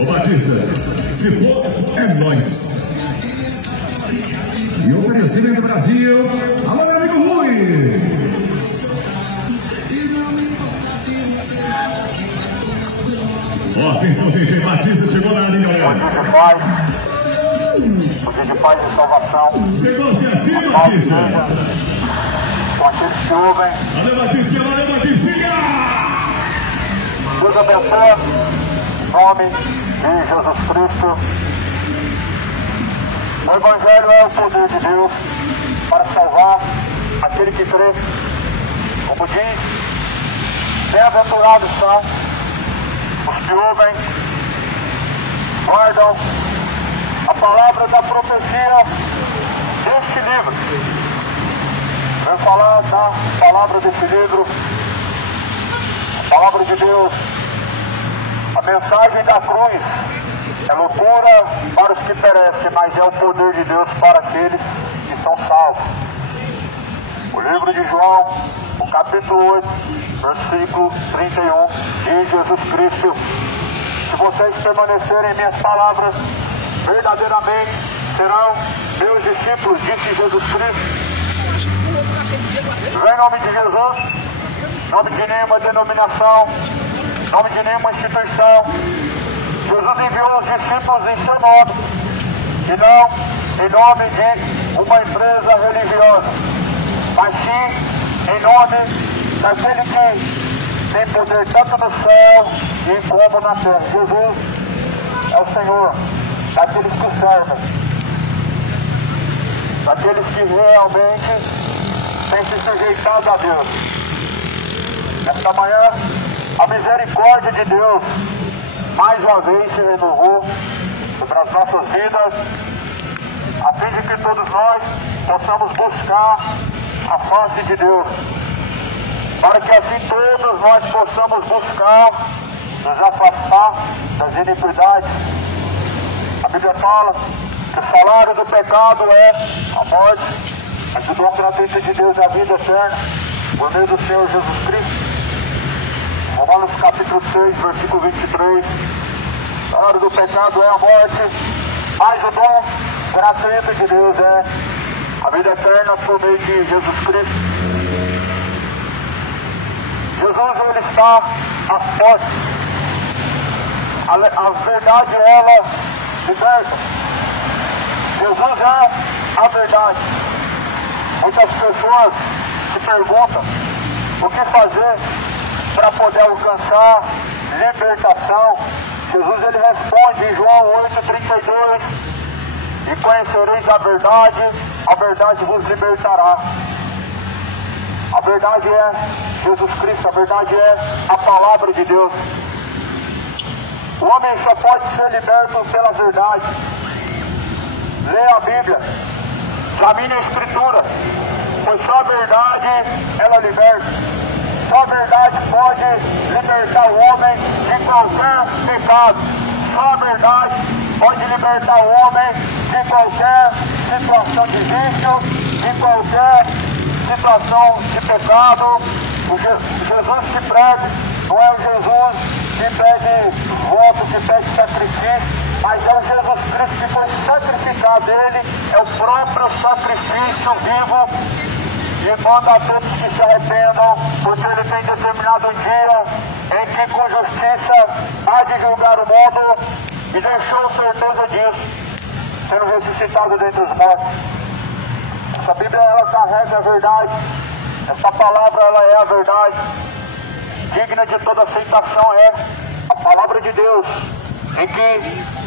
Ô Batista, se for, é nóis. E oferecimento Brasil, alô meu amigo Rui. Ó, atenção gente, Batista chegou na área, galera. Poder de paz e salvação. Chegou-se assim, Batista. Com aqueles que ouvem. Valeu, Batistinha, valeu, Batistinha. Deus abençoe. Em nome de Jesus Cristo. O Evangelho é o poder de Deus para salvar aquele que crê. Como diz, bem-aventurados são os que ouvem, guardam a palavra da profecia deste livro. Vou falar da palavra desse livro, a palavra de Deus. A mensagem da cruz é loucura para os que perecem, mas é o poder de Deus para aqueles que são salvos. O livro de João, o capítulo 8, versículo 31, diz Jesus Cristo: se vocês permanecerem em minhas palavras, verdadeiramente serão meus discípulos, disse Jesus Cristo. Não em nome de Jesus, nome de nenhuma denominação, nome de nenhuma instituição. Jesus enviou os discípulos em seu nome, e não em nome de uma empresa religiosa, mas sim em nome daquele que tem poder tanto no céu como na terra. Jesus é o Senhor daqueles que o servem, daqueles que realmente têm se sujeitado a Deus. Esta manhã, a misericórdia de Deus mais uma vez se renovou sobre as nossas vidas, a fim de que todos nós possamos buscar a face de Deus, para que assim todos nós possamos buscar nos afastar das iniquidades. A Bíblia fala que o salário do pecado é a morte, mas o dom gratuito de Deus é a vida eterna, por meio do Senhor Jesus Cristo. Romanos capítulo 6, versículo 23. O salário do pecado é a morte, mas o dom gratuito de Deus é a vida eterna por meio de Jesus Cristo. Jesus, ele está às portas. A verdade, ela liberta. Jesus é a verdade. Muitas pessoas se perguntam o que fazer para poder alcançar libertação. Jesus, ele responde em João 8,32: e conhecereis a verdade vos libertará. A verdade é Jesus Cristo, a verdade é a palavra de Deus. O homem só pode ser liberto pela verdade. Leia a Bíblia, examine a Escritura, pois só a verdade ela liberta. Só a verdade pode libertar o homem de qualquer pecado. Só a verdade pode libertar o homem de qualquer situação de vício, de qualquer situação de pecado. O Jesus que prega não é um Jesus que pede voto, que pede sacrifício, mas é o Jesus Cristo que foi sacrificado. Ele é o próprio sacrifício vivo e manda a todos que se arrependam, porque ele tem determinado um dia em que com justiça há de julgar o mundo, e deixou certeza disso, sendo ressuscitado dentre os mortos. Essa Bíblia, ela carrega a verdade. Essa palavra, ela é a verdade. Digna de toda aceitação é a palavra de Deus, em que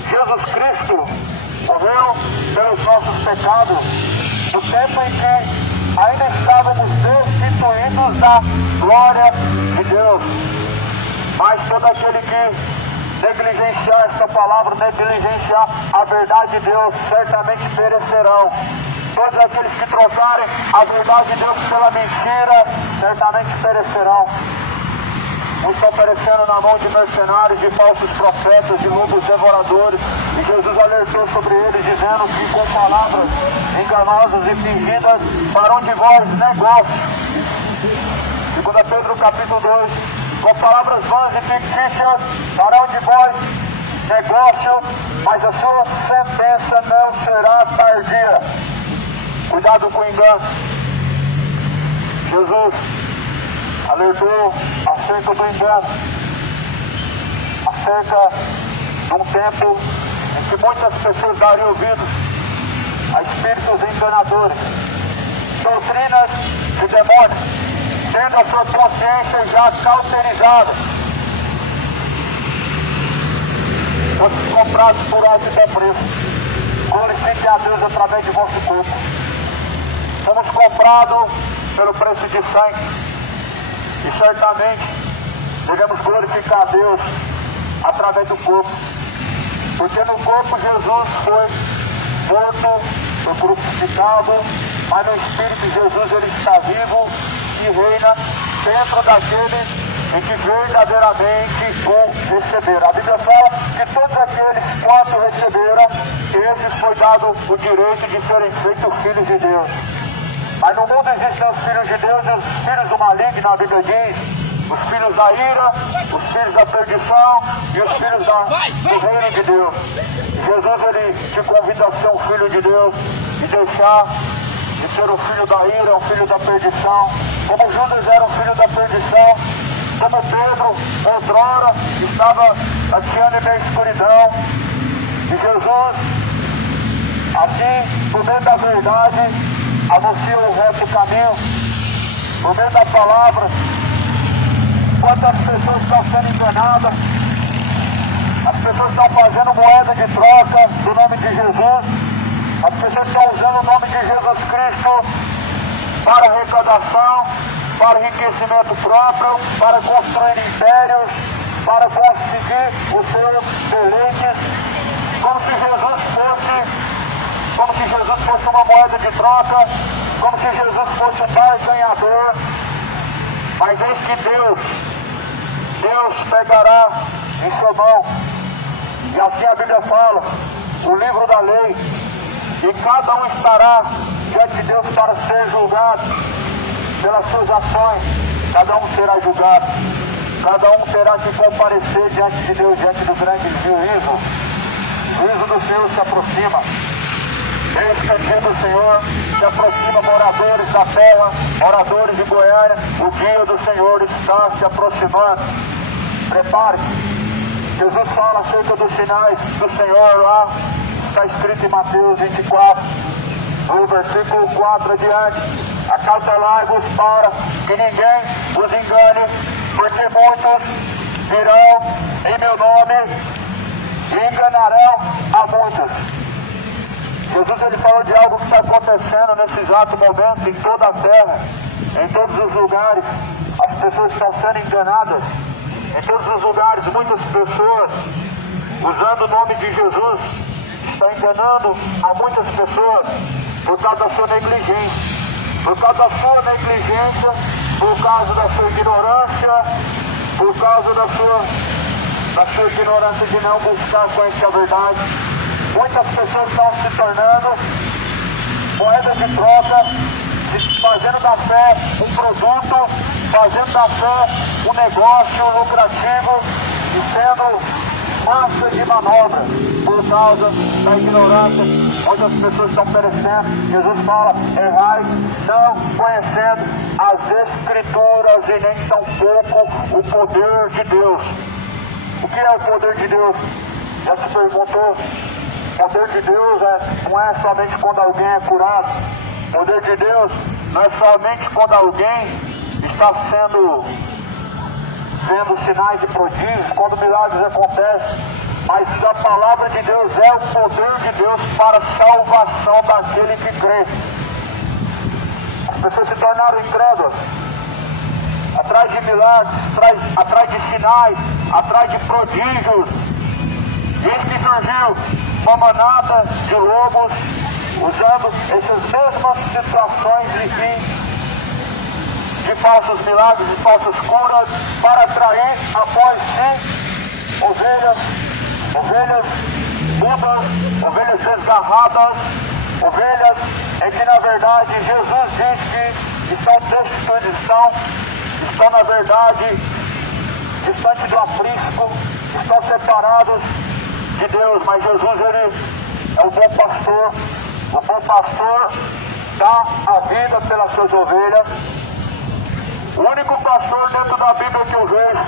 Jesus Cristo morreu pelos nossos pecados, no tempo em que ainda estávamos destituídos da glória de Deus. Mas todo aquele que negligenciar essa palavra, negligenciar a verdade de Deus, certamente perecerão. Todos aqueles que trocarem a verdade de Deus pela mentira, certamente perecerão. não estão perecendo na mão de mercenários, de falsos profetas, de lobos devoradores. E Jesus alertou sobre eles, dizendo que com palavras enganosas e fingidas farão de vós negócio. 2 Pedro capítulo 2, com palavras vãs e fictícias farão de vós negócio, mas a sua sentença não será tardia. Cuidado com o engano. Jesus alertou acerca do engano, acerca de um tempo em que muitas pessoas dariam ouvidos a espíritos enganadores, doutrinas de demônios, tendo a sua consciência já cauterizada, fosse comprados por alto e preço. Glorifique a Deus através de vosso corpo. Somos comprados pelo preço de sangue. E certamente devemos glorificar a Deus através do corpo. Porque no corpo Jesus foi morto, foi crucificado, mas no Espírito Jesus ele está vivo e reina dentro daqueles em que verdadeiramente o receberam. A Bíblia fala que todos aqueles quanto receberam, esses foi dado o direito de serem feitos filhos de Deus. Mas no mundo existem os filhos de Deus e os filhos do maligno, a Bíblia diz, os filhos da ira, os filhos da perdição e os filhos do reino de Deus. Jesus ele te convida a ser um filho de Deus e deixar de ser um filho da ira, um filho da perdição, como Judas era um filho da perdição, como Pedro, outrora, estava atiando na escuridão. E Jesus, assim, por meio da verdade, anuncia o reto caminho, por meio da palavra. Quantas pessoas estão sendo enganadas, as pessoas estão fazendo moeda de troca do nome de Jesus, as pessoas estão usando o nome de Jesus Cristo para arrecadação, para enriquecimento próprio, para construir impérios, para conseguir os seus deleites, como se Jesus fosse uma moeda de troca, como se Jesus fosse um barganhador. Mas eis que Deus pegará em sua mão, e assim a Bíblia fala, o livro da lei, e cada um estará diante de Deus para ser julgado pelas suas ações. Cada um será julgado, cada um terá que comparecer diante de Deus, diante do grande juízo. O juízo do Senhor se aproxima. Eis que aqui do Senhor se aproxima, moradores da terra, moradores de Goiânia, o dia do Senhor está se aproximando. Prepare-se. Jesus fala acerca dos sinais do Senhor lá, está escrito em Mateus 24, no versículo 4 adiante. Acautelai-vos para que ninguém vos engane, porque muitos virão em meu nome e enganarão a muitos. Jesus ele falou de algo que está acontecendo nesse exato momento em toda a terra, em todos os lugares. As pessoas estão sendo enganadas. Em todos os lugares, muitas pessoas, usando o nome de Jesus, estão enganando a muitas pessoas por causa da sua negligência. Por causa da sua negligência, por causa da sua ignorância, por causa da sua ignorância de não buscar conhecer a verdade. Muitas pessoas estão se tornando moeda de troca, fazendo da fé um produto, fazendo da fé um negócio lucrativo e sendo massa de manobra por causa da ignorância. Muitas pessoas estão perecendo. Jesus fala, errais não conhecendo as Escrituras e nem tampouco o poder de Deus. O que é o poder de Deus? Já se perguntou? O poder de Deus não é somente quando alguém é curado. O poder de Deus não é somente quando alguém está vendo sinais e prodígios, quando milagres acontecem. Mas a palavra de Deus é o poder de Deus para a salvação daquele que crê. As pessoas se tornaram incrédulas, atrás de milagres, atrás de sinais, atrás de prodígios. E eis que surgiu uma manada de lobos, usando essas mesmas situações de falsos milagres e falsas curas para atrair após si ovelhas mudas, ovelhas desgarradas, ovelhas em que na verdade Jesus diz que estão destituídos, estão na verdade distante do aprisco, estão separados de Deus, mas Jesus ele é o bom pastor. O bom pastor dá a vida pelas suas ovelhas. O único pastor dentro da Bíblia que eu vejo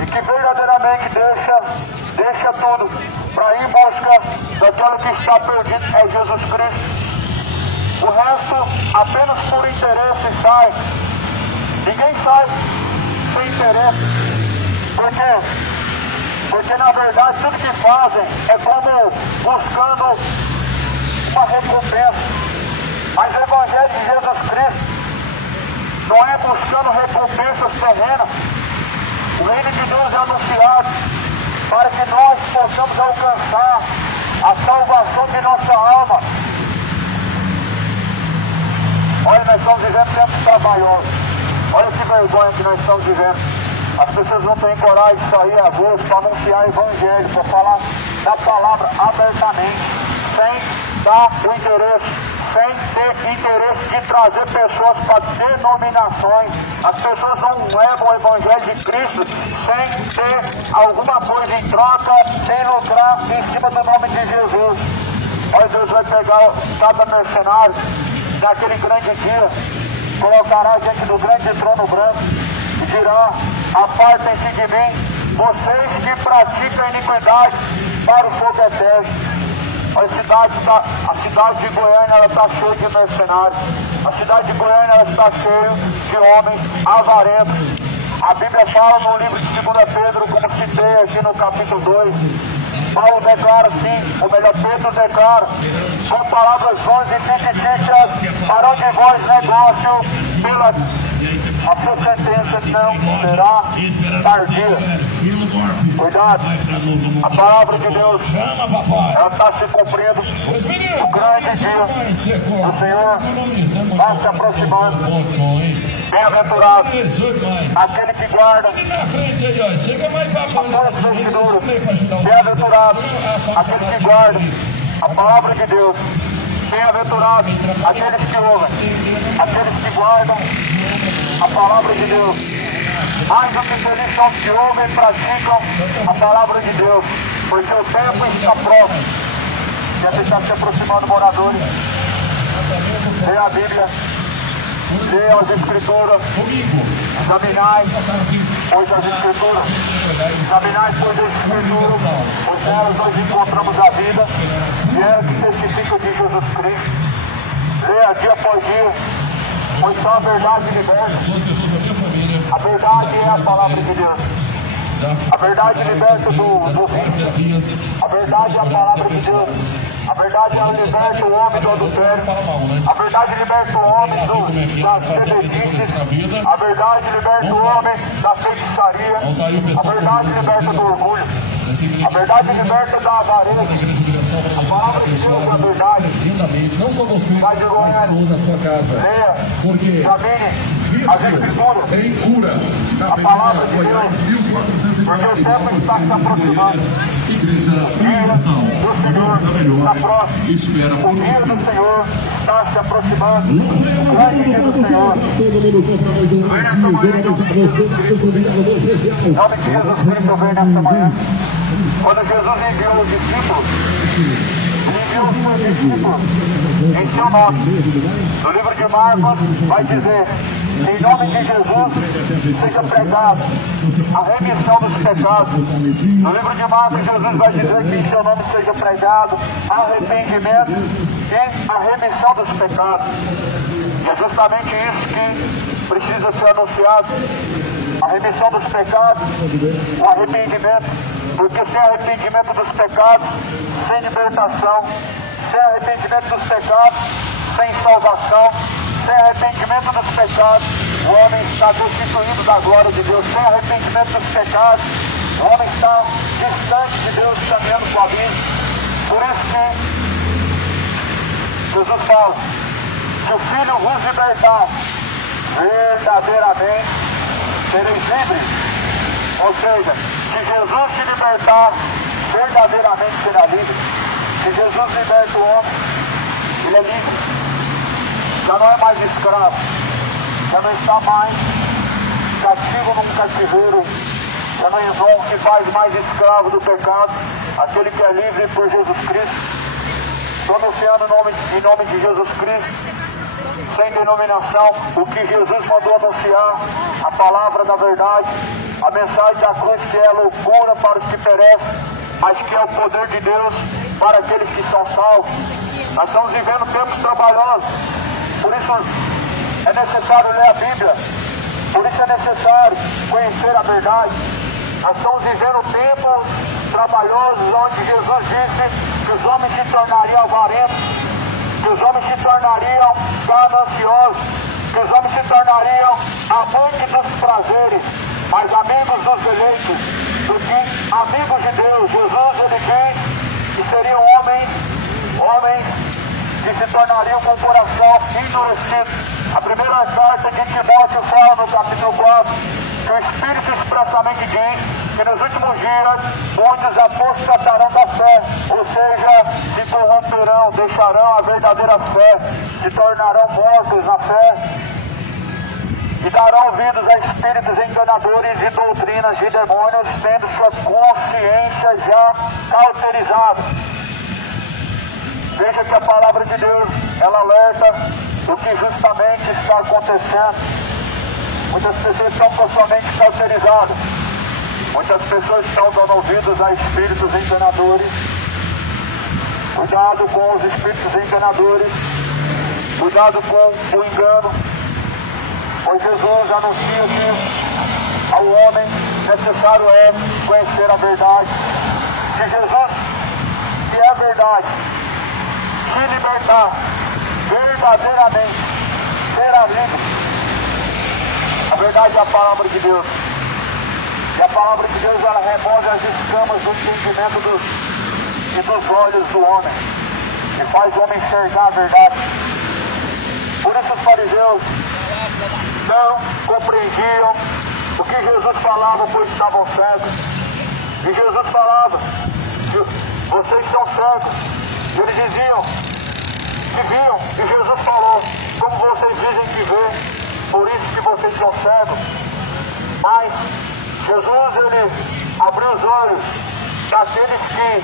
e que verdadeiramente deixa tudo para ir em busca daquilo que está perdido é Jesus Cristo. O resto apenas por interesse sai. Ninguém sai sem interesse. Por quê? Porque na verdade tudo que fazem é como buscando uma recompensa. Mas o Evangelho de Jesus Cristo não é buscando recompensas terrenas. O reino de Deus é anunciado para que nós possamos alcançar a salvação de nossa alma. Olha, nós estamos vivendo tempos trabalhosos. Olha que vergonha que nós estamos vivendo. As pessoas não têm coragem de sair às vezes para anunciar o Evangelho, para falar da palavra abertamente, sem dar o interesse, sem ter interesse de trazer pessoas para denominações. As pessoas não levam o Evangelho de Cristo sem ter alguma coisa em troca, sem lucrar em cima do nome de Jesus. Olha, Deus vai pegar cada mercenário naquele grande dia, colocará diante do grande trono branco e dirá: apartem-se de mim, vocês que praticam iniquidade, para o fogo eterno. A cidade de Goiânia está cheia de mercenários. A cidade de Goiânia está cheia de homens avarentos. A Bíblia fala no livro de 2 Pedro, como citei aqui no capítulo 2. Paulo declara assim, ou melhor, Pedro declara, com palavras vãs e fictícias, farão de vós negócio pela a sua sentença não será tardia. Cuidado, a palavra de Deus ela está se cumprindo. O grande dia do Senhor vai se aproximando. Bem-aventurado aquele que guarda a sua vestidura. Bem-aventurado aquele que guarda a palavra de Deus. Bem-aventurado aqueles que ouvem, aqueles que guardam a palavra de Deus. Mais do que felizes são os que ouvem e praticam a palavra de Deus, porque o tempo está próximo. Já está se aproximando, moradores. Leia a Bíblia, leia as Escrituras, examinai, pois as Escrituras, pois nelas nós encontramos a vida, e é que testifica de Jesus Cristo. Leia dia após dia, pois só a verdade liberta. A verdade é a palavra de Deus. A verdade liberta do vício. A verdade é a palavra de Deus. A verdade ela liberta o homem do adultério. A verdade liberta o homem das bebedices. A verdade liberta o homem da feitiçaria. A verdade liberta do orgulho. A verdade liberta da avareza. A palavra de Deus é a verdade. Não só você, mas toda a sua casa. Leia, porque examine as Escrituras. Tem cura. A palavra de Deus. Porque o tempo está se aproximando. Igreja Universal, do Senhor está próximo. espera O dia do Senhor está se aproximando. O grande dia do Senhor. Vem nessa manhã, em nome de Jesus Cristo. Em nome de Jesus Cristo, vem nessa manhã. Quando Jesus enviou os discípulos, ele enviou os seus discípulos em seu nome. No livro de Marcos vai dizer: em nome de Jesus seja pregado a remissão dos pecados. No livro de Marcos, Jesus vai dizer que em seu nome seja pregado arrependimento e a remissão dos pecados. E é justamente isso que precisa ser anunciado: a remissão dos pecados, o arrependimento. Porque sem arrependimento dos pecados, sem libertação, sem arrependimento dos pecados, sem salvação, sem arrependimento dos pecados, o homem está destituído da glória de Deus. Sem arrependimento dos pecados, o homem está distante de Deus, caminhando com a vida. Por isso que Jesus fala: se o Filho vos libertar, verdadeiramente sereis livres. Ou seja, se Jesus te libertar, verdadeiramente será livre. Se Jesus liberta o homem, ele é livre. Já não é mais escravo, já não está mais cativo num cativeiro, já não se faz mais escravo do pecado, aquele que é livre por Jesus Cristo. Estou anunciando em nome de Jesus Cristo, sem denominação, o que Jesus mandou anunciar, a palavra da verdade, a mensagem da cruz, que é loucura para os que perecem, mas que é o poder de Deus para aqueles que são salvos. Nós estamos vivendo tempos trabalhosos, por isso é necessário ler a Bíblia, por isso é necessário conhecer a verdade. Nós estamos vivendo tempos trabalhosos onde Jesus disse que os homens se tornariam avarentos, que os homens se tornariam gananciosos, que os homens se tornariam amantes dos prazeres, mas amigos dos eleitos, do que amigos de Deus. Jesus, ele diz que seriam homens que se tornariam com o coração endurecido. A primeira carta de Timóteo fala no capítulo 4, que o Espírito expressamente diz que nos últimos dias muitos apostatarão da fé, ou seja, se corromperão, deixarão a verdadeira fé, se tornarão mortos na fé e darão ouvidos a espíritos enganadores e doutrinas de demônios, tendo sua consciência já cauterizada. Veja que a palavra de Deus, ela alerta do que justamente está acontecendo. Muitas pessoas estão com sua mente cauterizada. Muitas pessoas estão dando ouvidos a espíritos enganadores. Cuidado com os espíritos enganadores. Cuidado com o engano. Pois Jesus anuncia que ao homem necessário é conhecer a verdade. Se Jesus, que é a verdade, se libertar verdadeiramente, será livre. A verdade é a palavra de Deus. E a palavra de Deus, ela remove as escamas do entendimento e dos olhos do homem, e faz o homem enxergar a verdade. Por isso os fariseus não compreendiam o que Jesus falava, pois estavam cegos. E Jesus falava que vocês são cegos. E eles diziam que viam. E Jesus falou, como vocês dizem que vê, por isso que vocês são cegos. Mas Jesus, ele abriu os olhos daqueles que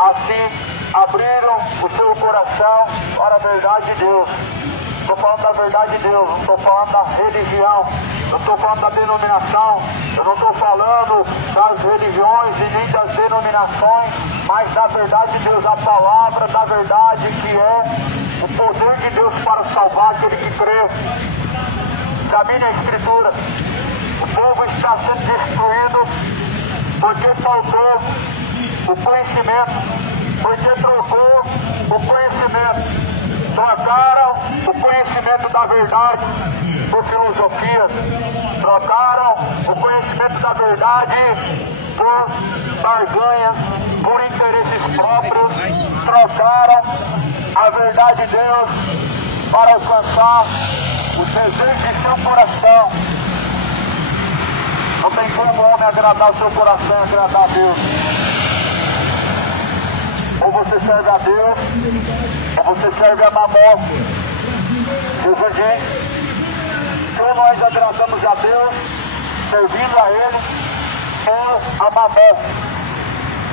assim abriram o seu coração para a verdade de Deus. Estou falando da verdade de Deus, não estou falando da religião, não estou falando da denominação, eu não estou falando das religiões e nem das denominações, mas da verdade de Deus, a palavra da verdade, que é o poder de Deus para salvar aquele que crê. Examine a Escritura. O povo está sendo destruído porque faltou o conhecimento, porque trocou o conhecimento. Trocaram o conhecimento da verdade por filosofia, trocaram o conhecimento da verdade por barganhas, por interesses próprios, trocaram a verdade de Deus para alcançar os desejos de seu coração. Não tem como o homem agradar o seu coração e agradar a Deus. Ou você serve a Deus, ou você serve a Mamon. Jesus diz que ou nós agradamos a Deus, servindo a Ele, ou a Mamon.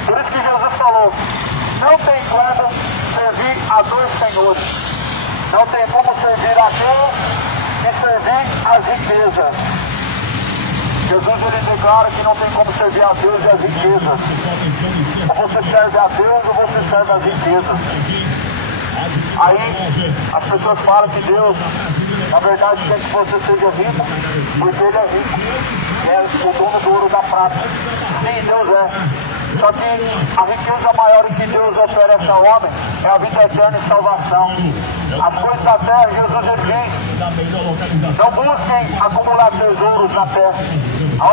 Por isso que Jesus falou, não tem como servir a dois senhores. Não tem como servir a Deus e servir as riquezas. Jesus, ele declara que não tem como servir a Deus e as riquezas. Ou você serve a Deus ou você serve as riquezas. Aí as pessoas falam que Deus, na verdade, quer que você seja rico, porque Ele é rico. É o dono do ouro da prata. Sim, Deus é. Só que a riqueza maior que Deus oferece ao homem é a vida eterna e salvação. as coisas da terra, Jesus diz, não busquem acumular tesouros na terra,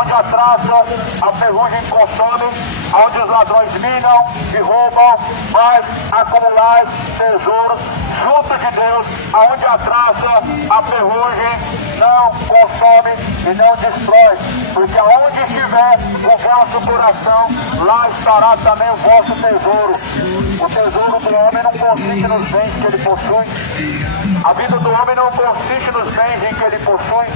onde a traça, a ferrugem consome, onde os ladrões minam e roubam, mas acumular tesouros junto de Deus, onde a traça, a ferrugem não consome e não destrói, porque aonde estiver o vosso coração, lá estará também o vosso tesouro. O tesouro do homem não consiste nos bens que ele possui, a vida do homem não consiste nos bens em que ele possui,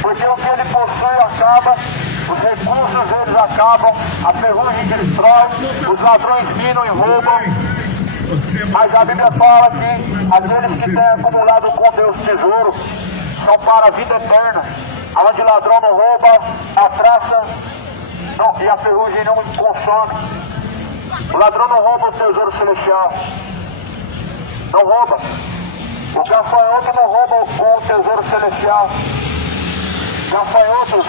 porque o que ele possui acaba, os recursos deles acabam, a ferrugem destrói, os ladrões minam e roubam. Mas a Bíblia fala que aqueles que têm acumulado com Deus tesouro são para a vida eterna, onde o ladrão não rouba, a traça e a ferrugem não consome. O ladrão não rouba o tesouro celestial, não rouba. O gafanhoto não rouba o tesouro celestial. Gafanhotos,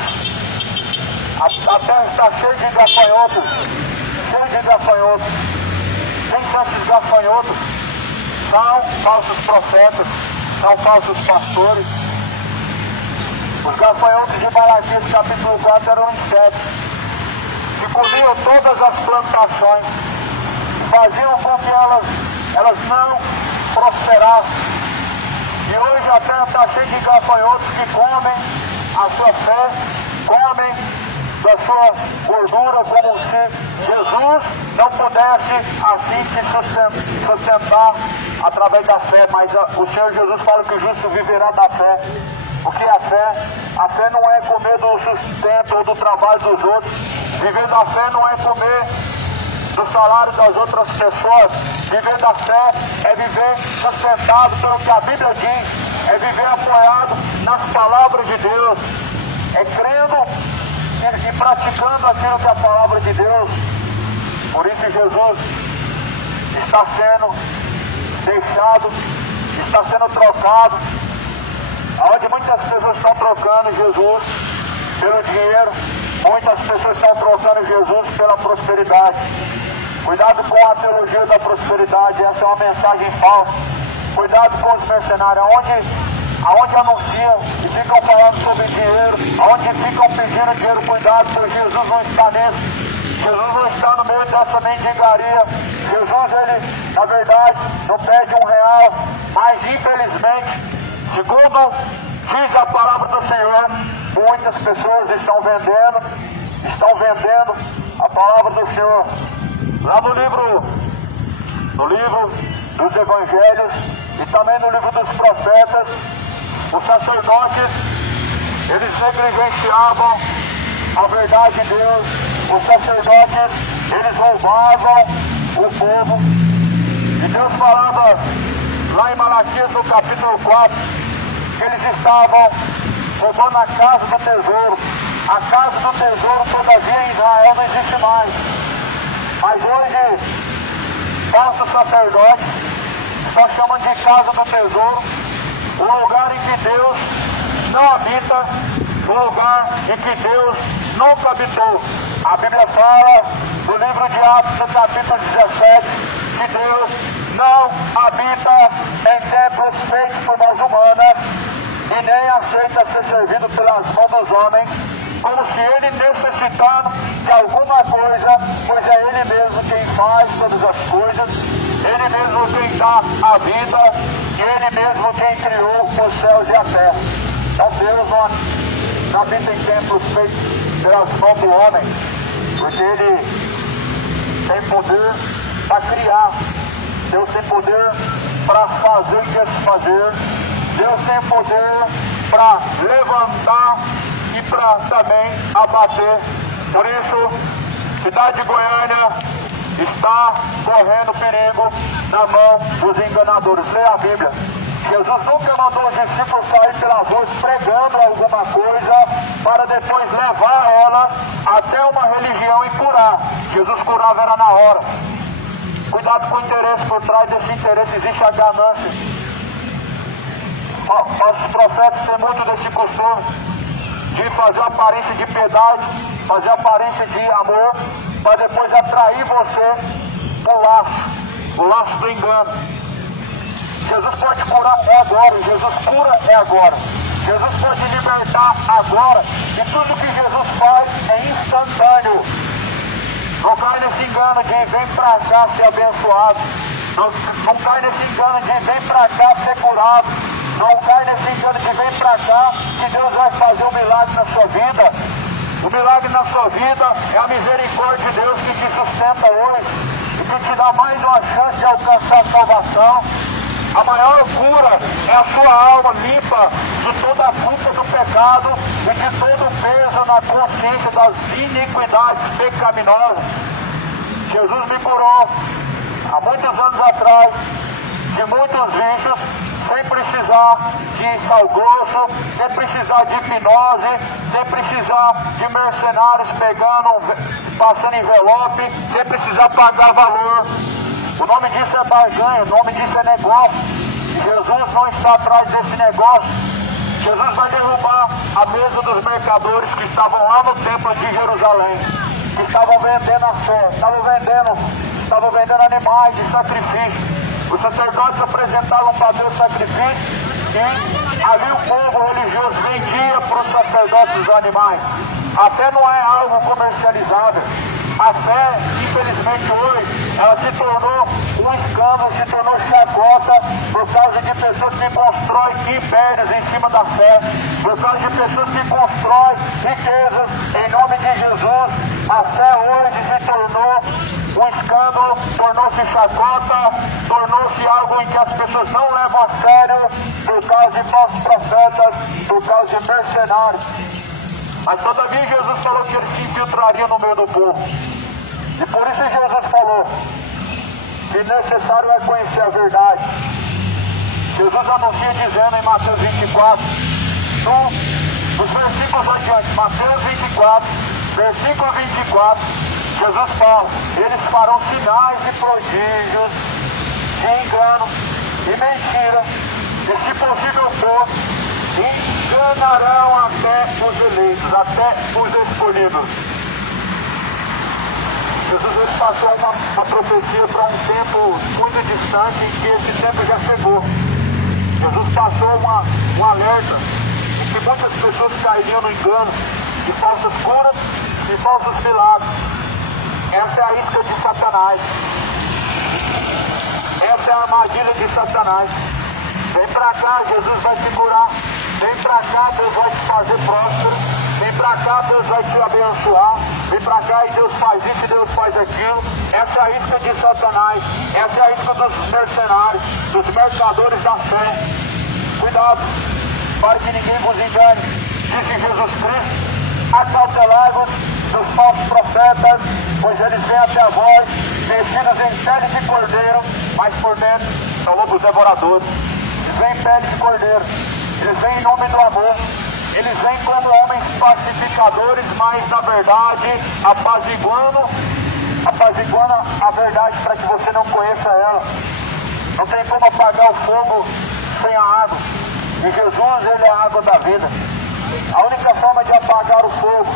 a terra está cheia de gafanhotos, cheia de gafanhotos. Quem são esses gafanhotos? São falsos profetas, são falsos pastores. Os gafanhotos de Malaquias capítulo 4 eram insetos que comiam todas as plantações, faziam com que elas não prosperassem. E hoje a terra está cheia de gafanhotos que comem a sua fé, comem da sua gordura, como se Jesus não pudesse assim se sustentar através da fé. Mas o Senhor Jesus fala que o justo viverá da fé. O que é a fé? A fé não é comer do sustento ou do trabalho dos outros. Viver da fé não é comer do salário das outras pessoas. Viver da fé é viver sustentado pelo que a Bíblia diz, é viver apoiado nas palavras de Deus, é crendo e praticando aquilo que é a palavra de Deus. Por isso Jesus está sendo deixado, está sendo trocado, onde muitas pessoas estão trocando Jesus pelo dinheiro, muitas pessoas estão trocando Jesus pela prosperidade. Cuidado com a teologia da prosperidade, essa é uma mensagem falsa. Cuidado com os mercenários, aonde anunciam e ficam falando sobre dinheiro, aonde ficam pedindo dinheiro, cuidado, porque Jesus não está nisso. Jesus não está no meio dessa mendigaria. Jesus, ele, na verdade, não pede R$1, mas infelizmente, segundo diz a palavra do Senhor, muitas pessoas estão vendendo a palavra do Senhor. Lá no livro dos Evangelhos e também no livro dos profetas, os sacerdotes, eles negligenciavam a verdade de Deus. Os sacerdotes, eles roubavam o povo. E Deus falava lá em Malaquias, no capítulo 4, que eles estavam roubando a casa do tesouro. A casa do tesouro, todavia, em Israel não existe mais. Mas hoje, falsos sacerdotes estão chamando de casa do tesouro o lugar em que Deus não habita, o lugar em que Deus nunca habitou. A Bíblia fala no livro de Atos, no capítulo 17, que Deus não habita em templos feitos por mãos humanas e nem aceita ser servido pelas mãos dos homens, como se ele necessitando de alguma coisa, pois é ele mesmo quem faz todas as coisas, ele mesmo quem dá a vida, e ele mesmo quem criou os céus e a terra. Então Deus não habita em templos feitos pelas mãos do homem, porque ele tem poder para criar, Deus tem poder para fazer e desfazer, Deus tem poder para levantar e para também abater. Por isso, cidade de Goiânia está correndo perigo na mão dos enganadores. Leia a Bíblia. Jesus nunca mandou os discípulos sair pela rua pregando alguma coisa para depois levar ela até uma religião e curar. Jesus curava era na hora. Cuidado com o interesse, por trás desse interesse existe a ganância. Os profetas têm muito desse costume de fazer aparência de piedade, fazer aparência de amor, para depois atrair você o laço do engano. Jesus pode curar agora, Jesus cura agora. Jesus pode libertar agora. E tudo que Jesus faz é instantâneo. Não cai nesse engano de vem pra cá ser abençoado. Não cai nesse engano de vem pra cá ser curado. Não cai nesse engano de vem pra cá que Deus vai fazer um milagre na sua vida. O milagre na sua vida é a misericórdia de Deus que te sustenta hoje e que te dá mais uma chance de alcançar a salvação. A maior cura é a sua alma limpa de toda a culpa do pecado e de todo o peso na consciência das iniquidades pecaminosas. Jesus me curou há muitos anos atrás de muitos vícios, sem precisar de sal grosso, sem precisar de hipnose, sem precisar de mercenários passando envelope, sem precisar pagar valor. O nome disso é barganha, o nome disso é negócio. Jesus não está atrás desse negócio. Jesus vai derrubar a mesa dos mercadores que estavam lá no templo de Jerusalém, que estavam vendendo a fé, estavam vendendo animais de sacrifício. Os sacerdotes apresentavam para Deus sacrifício e ali o povo religioso vendia para os sacerdotes os animais. A fé não é algo comercializável. A fé, infelizmente hoje, ela se tornou um escândalo, se tornou chacota por causa de pessoas que constroem impérios em cima da fé, por causa de pessoas que constroem riquezas em nome de Jesus. A fé hoje se tornou um escândalo, tornou-se chacota, tornou-se algo em que as pessoas não levam a sério por causa de falsos profetas, por causa de mercenários. Mas todavia Jesus falou que ele se infiltraria no meio do povo. E por isso Jesus falou que necessário é conhecer a verdade. Jesus anuncia dizendo em Mateus 24, nos versículos adiante, Mateus 24, versículo 24, Jesus fala, eles farão sinais e prodígios de engano e mentira, e se possível for, enganarão até os eleitos, até os escolhidos. Jesus passou uma profecia para um tempo muito distante em que esse tempo já chegou. Jesus passou um alerta em que muitas pessoas cairiam no engano de falsas curas e falsos milagres. Essa é a isca de Satanás. Essa é a armadilha de Satanás. Vem pra cá, Jesus vai te curar. Vem pra cá, Deus vai te fazer próspero. Vem pra cá, Deus vai te abençoar. Vem pra cá e Deus faz isso e Deus faz aquilo. Essa é a isca de Satanás. Essa é a isca dos mercenários, dos mercadores da fé. Cuidado, para que ninguém vos engane. Disse Jesus Cristo, acautelai-vos dos falsos profetas, pois eles vêm até vós, vestidos em pele de cordeiro, mas por dentro são lobos devoradores. Eles vêm em pele de cordeiro, eles vêm em nome do amor, eles vêm como homens pacificadores, mas na verdade apaziguando a verdade para que você não conheça ela. Não tem como apagar o fogo sem a água. E Jesus, ele é a água da vida. A única forma de apagar o fogo,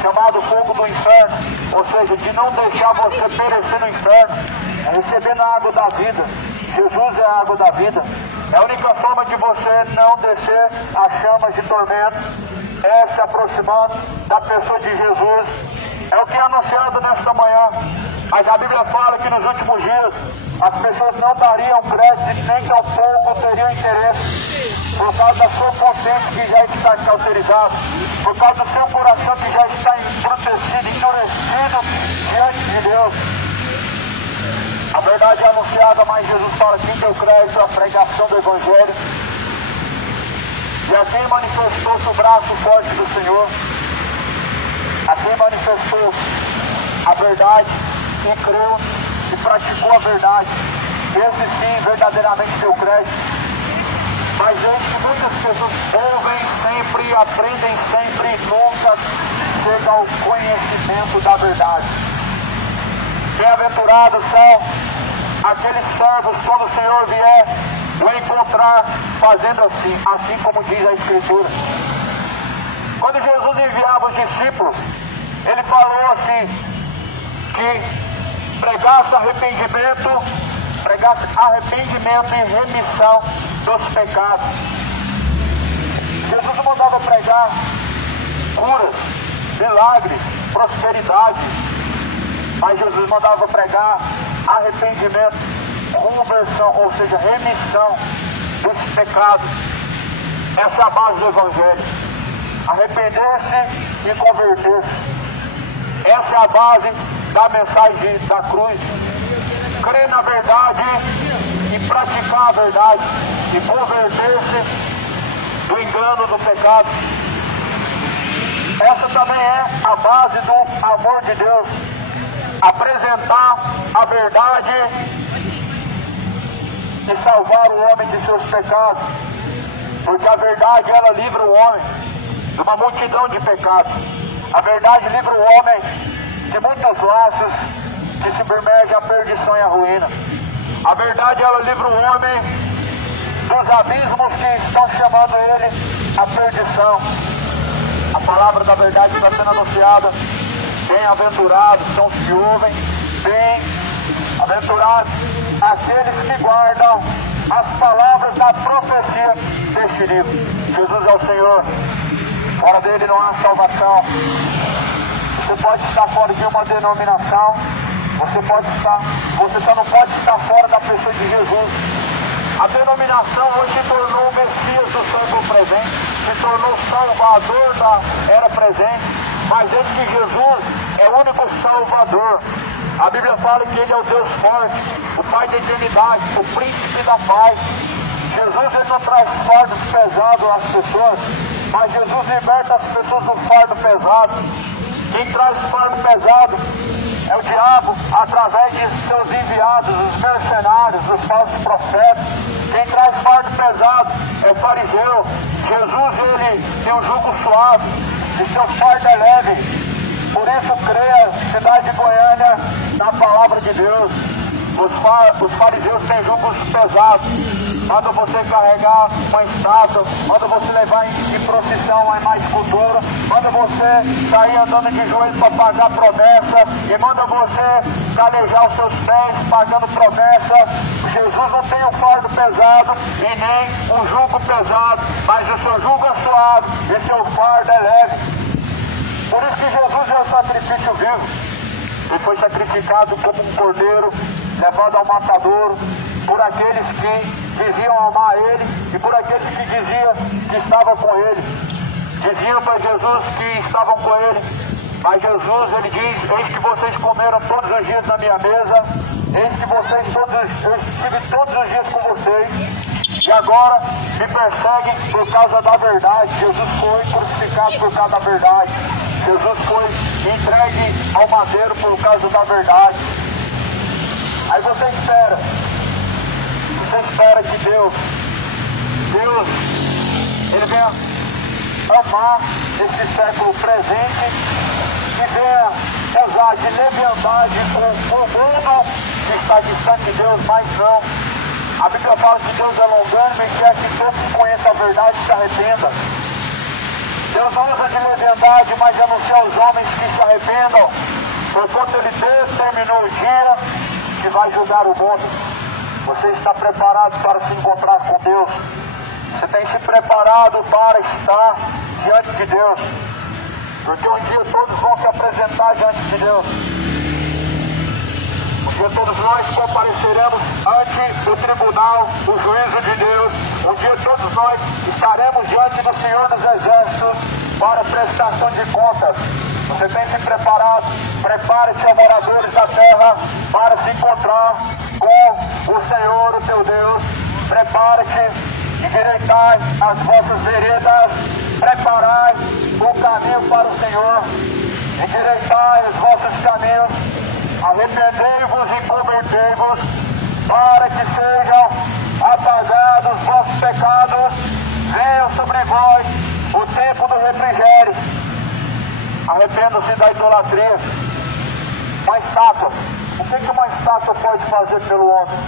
chamado fogo do inferno, ou seja, de não deixar você perecer no inferno, é recebendo a água da vida. Jesus é a água da vida. É a única forma de você não descer as chamas de tormento, é se aproximando da pessoa de Jesus. É o que é anunciado nesta manhã. Mas a Bíblia fala que nos últimos dias as pessoas não dariam crédito nem que ao pouco teriam interesse, por causa da sua consciência que já está cauterizada, por causa do seu coração que já está embrutecido, endurecido diante de Deus. A verdade é anunciada, mas Jesus fala que deu crédito à pregação do Evangelho. E a quem manifestou-se o braço forte do Senhor, a quem manifestou a verdade e creu e praticou a verdade, esse sim verdadeiramente deu crédito. Mas eis que muitas pessoas ouvem sempre, aprendem sempre e nunca chegam ao conhecimento da verdade. Bem-aventurados são aqueles servos quando o Senhor vier o encontrar fazendo assim como diz a Escritura. Quando Jesus enviava os discípulos, ele falou assim, que pregasse arrependimento pregasse arrependimento e remissão dos pecados. Jesus mandava pregar curas, milagres, prosperidade, mas Jesus mandava pregar arrependimento, conversão, ou seja, remissão dos pecados. Essa é a base do Evangelho. Arrepender-se e converter-se. Essa é a base da mensagem da cruz. Crer na verdade e praticar a verdade, e converter-se do engano do pecado. Essa também é a base do amor de Deus. Apresentar a verdade e salvar o homem de seus pecados. Porque a verdade, ela livra o homem de uma multidão de pecados. A verdade livra o homem de muitos laços que se submergem à perdição e à ruína. A verdade, ela livra o homem dos abismos que estão chamando ele à perdição. A palavra da verdade está sendo anunciada. Bem-aventurados são os que ouvem, bem-aventurados aqueles que guardam as palavras da profecia deste livro. Jesus é o Senhor. Fora dele não há salvação. Você pode estar fora de uma denominação, você só não pode estar fora da pessoa de Jesus. A denominação hoje se tornou o Messias do século presente, se tornou o Salvador da era presente, mas desde que Jesus é o único Salvador. A Bíblia fala que Ele é o Deus forte, o Pai da eternidade, o Príncipe da paz. Jesus, Ele não traz fardos pesados às pessoas, mas Jesus liberta as pessoas do fardo pesado. Quem traz fardo pesado é o diabo, através de seus enviados, os mercenários, os falsos profetas. Quem traz fardo pesado é o fariseu. Jesus, ele tem um jugo suave e seu fardo é leve. Por isso creia, cidade de Goiânia, na palavra de Deus. Os fariseus têm jugos pesados. Manda você carregar uma estátua, manda você levar em procissão uma imagem de cultura, manda você sair andando de joelhos para pagar promessa, e manda você calejar os seus pés pagando promessa. Jesus não tem um fardo pesado e nem um jugo pesado, mas o seu jugo é suave e seu fardo é leve. Por isso que Jesus é o sacrifício vivo. Ele foi sacrificado como um cordeiro, levado ao matadouro, por aqueles que diziam amar Ele e por aqueles que diziam que estavam com Ele. Diziam para Jesus que estavam com Ele, mas Jesus, Ele diz: eis que vocês comeram todos os dias na minha mesa, eis que eu estive todos os dias com vocês, e agora me perseguem por causa da verdade. Jesus foi crucificado por causa da verdade. Jesus foi entregue ao madeiro por causa da verdade. Aí você espera que Deus, Ele venha amar esse século presente e venha usar de leviandade com o mundo que está distante de Deus, mas não. A Bíblia fala que Deus é longânimo e quer que todos conheçam a verdade e se arrependam. Deus não usa de leviandade, mas anuncia aos homens que se arrependam, porquanto Ele determinou o dia que vai julgar o mundo. Você está preparado para se encontrar com Deus? Você tem se preparado para estar diante de Deus? Porque um dia todos vão se apresentar diante de Deus. Um dia todos nós compareceremos ante o tribunal, o juízo de Deus. Um dia todos nós estaremos diante do Senhor dos Exércitos para prestação de contas. Você tem se preparado? Prepare-se, moradores da terra, para se encontrar com o Senhor, o teu Deus. Prepare-se, endireitai as vossas veredas, preparai o caminho para o Senhor, endireitai os vossos caminhos, arrependei-vos e convertei-vos, para que sejam apagados os vossos pecados, venham sobre vós o tempo do refrigério. Arrependam-se da idolatria. Uma estátua. O que uma estátua pode fazer pelo homem?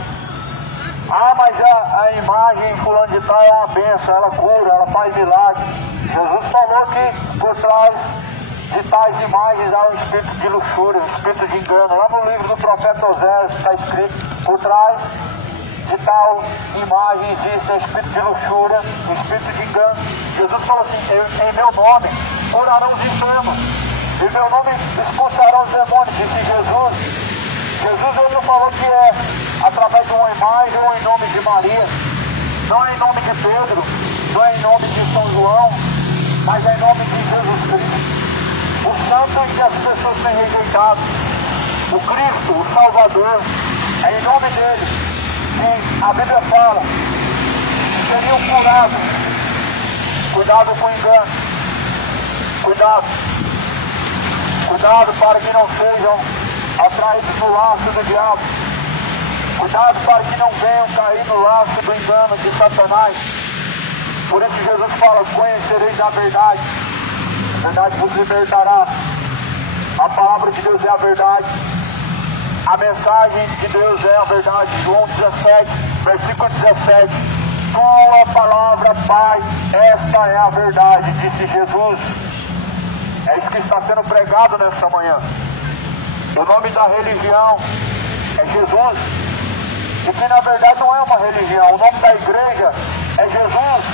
Ah, mas a imagem fulano de tal é uma bênção, ela cura, ela faz milagre. Jesus falou que por trás de tais imagens há um espírito de luxúria, um espírito de engano. Lá no livro do profeta Oséias está escrito: por trás de tal imagem existe um espírito de luxúria, um espírito de engano. Jesus falou assim: em meu nome orarão os enfermos, em meu nome expulsarão os demônios, disse Jesus. Jesus ele não falou que é através de uma imagem ou em nome de Maria, não é em nome de Pedro, não é em nome de São João, mas é em nome de Jesus Cristo. O santo é que as pessoas têm rejeitado, o Cristo, o Salvador, é em nome dele que a Bíblia fala que seriam curados. Cuidado com o engano, cuidado para que não sejam atraídos no laço do diabo, cuidado para que não venham cair no laço do engano de Satanás. Por isso Jesus fala: conhecereis a verdade vos libertará. A palavra de Deus é a verdade, a mensagem de Deus é a verdade. João 17, versículo 17: tua palavra, Pai, essa é a verdade, disse Jesus. É isso que está sendo pregado nessa manhã. O nome da religião é Jesus, e que na verdade não é uma religião. O nome da igreja é Jesus,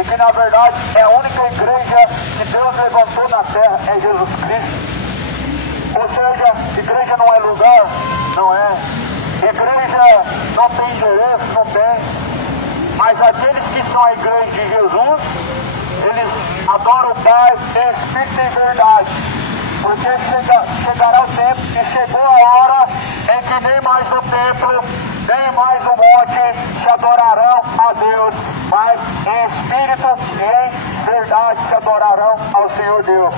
e que na verdade é a única igreja que Deus levantou na terra, é Jesus Cristo. Ou seja, igreja não é lugar, não é. Igreja não tem endereço, não tem. Mas aqueles que são a igreja de Jesus, eles adoram o Pai em espírito e verdade. Porque chegará o tempo, e chegou a hora em que nem mais no templo, nem mais no monte se adorarão a Deus, mas em espírito e em verdade se adorarão ao Senhor Deus.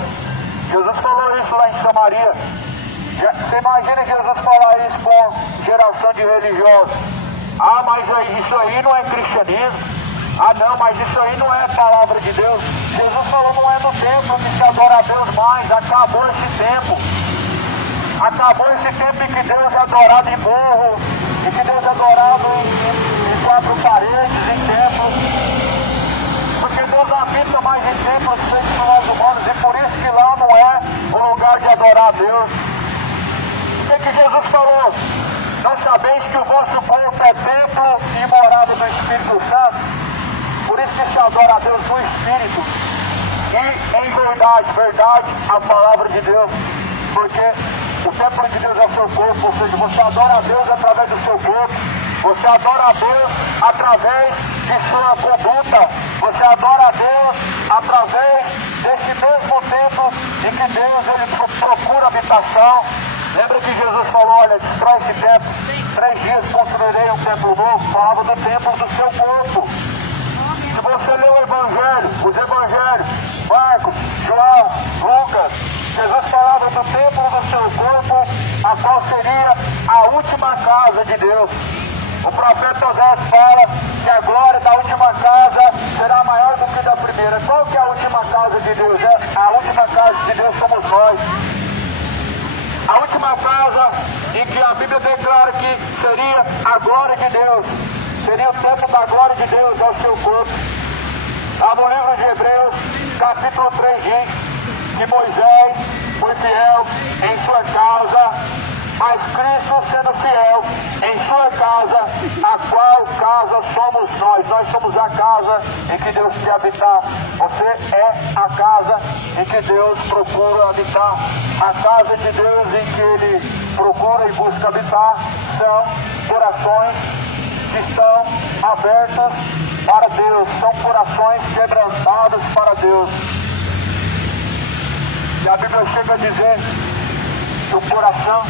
Jesus falou isso lá em Samaria. Você imagina Jesus falar isso com geração de religiosos? Ah, mas isso aí não é cristianismo. Ah não, mas isso aí não é a palavra de Deus. Jesus falou: não é no templo que se adora a Deus mais. Acabou esse tempo. Acabou esse tempo em que Deus é adorado em morro, em que Deus é adorado em quatro paredes, em templos. Porque Deus habita mais em templos feitos por nós humanos, e por isso que lá não é o lugar de adorar a Deus. O que Jesus falou? Não sabeis que o vosso corpo é templo e morada do Espírito Santo? Por isso que se adora a Deus no Espírito e em verdade, a palavra de Deus. Porque o templo de Deus é o seu corpo, ou seja, você adora a Deus através do seu corpo, você adora a Deus através de sua conduta, você adora a Deus através desse mesmo templo em que Deus ele procura habitação. Lembra que Jesus falou: olha, destrói esse templo, 3 dias construirei um templo novo. Falava do templo do seu corpo. Se você lê o Evangelho, os Evangelhos, Marcos, João, Lucas, Jesus falava do templo do seu corpo, a qual seria a última casa de Deus. O profeta Oséias fala que a glória da última casa será maior do que da primeira. Qual que é a última casa de Deus? A última casa de Deus somos nós. A última casa em que a Bíblia declara que seria a glória de Deus, seria o templo da glória de Deus, é o seu corpo. Lá no livro de Hebreus, capítulo 3, diz que Moisés foi fiel em sua casa, mas Cristo sendo fiel em sua casa, a qual casa somos nós. Nós somos a casa em que Deus quer habitar. Você é a casa em que Deus procura habitar. A casa de Deus em que Ele procura e busca habitar são corações que estão abertos para Deus, são corações quebrantados para Deus. E a Bíblia chega a dizer que o coração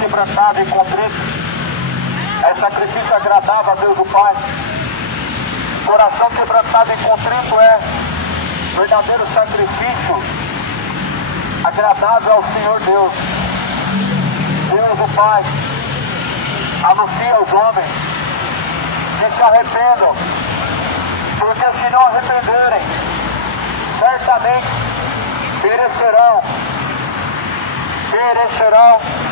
quebrantado e contrito é sacrifício agradável a Deus o Pai. Coração quebrantado e contrito é verdadeiro sacrifício agradável ao Senhor Deus. Deus o Pai anuncia aos homens que se arrependam, porque se não arrependerem, certamente perecerão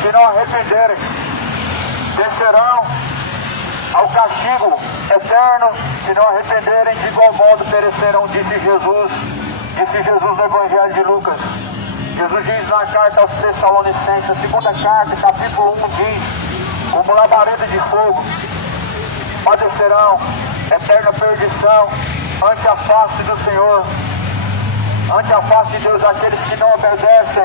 se não arrependerem, descerão ao castigo eterno, se não arrependerem, de igual modo perecerão, disse Jesus. Disse Jesus no Evangelho de Lucas. Jesus diz na carta aos Tessalonicenses, a segunda carta, capítulo 1, diz: como labareda de fogo padecerão eterna perdição ante a face do Senhor, ante a face de Deus, aqueles que não obedecem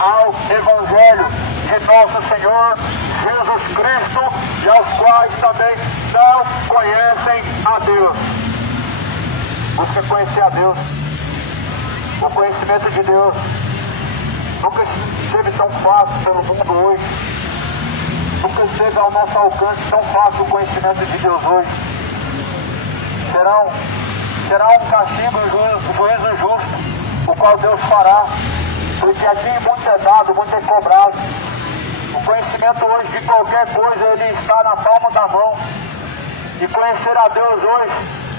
ao Evangelho de nosso Senhor Jesus Cristo, e aos quais também não conhecem a Deus. Busca conhecer a Deus. O conhecimento de Deus nunca esteve tão fácil pelo mundo hoje. Nunca esteve ao nosso alcance tão fácil o conhecimento de Deus hoje. Será um castigo e juízo justo, o qual Deus fará, porque aqui muito é dado, muito é cobrado. O conhecimento hoje de qualquer coisa, ele está na palma da mão. E conhecer a Deus hoje,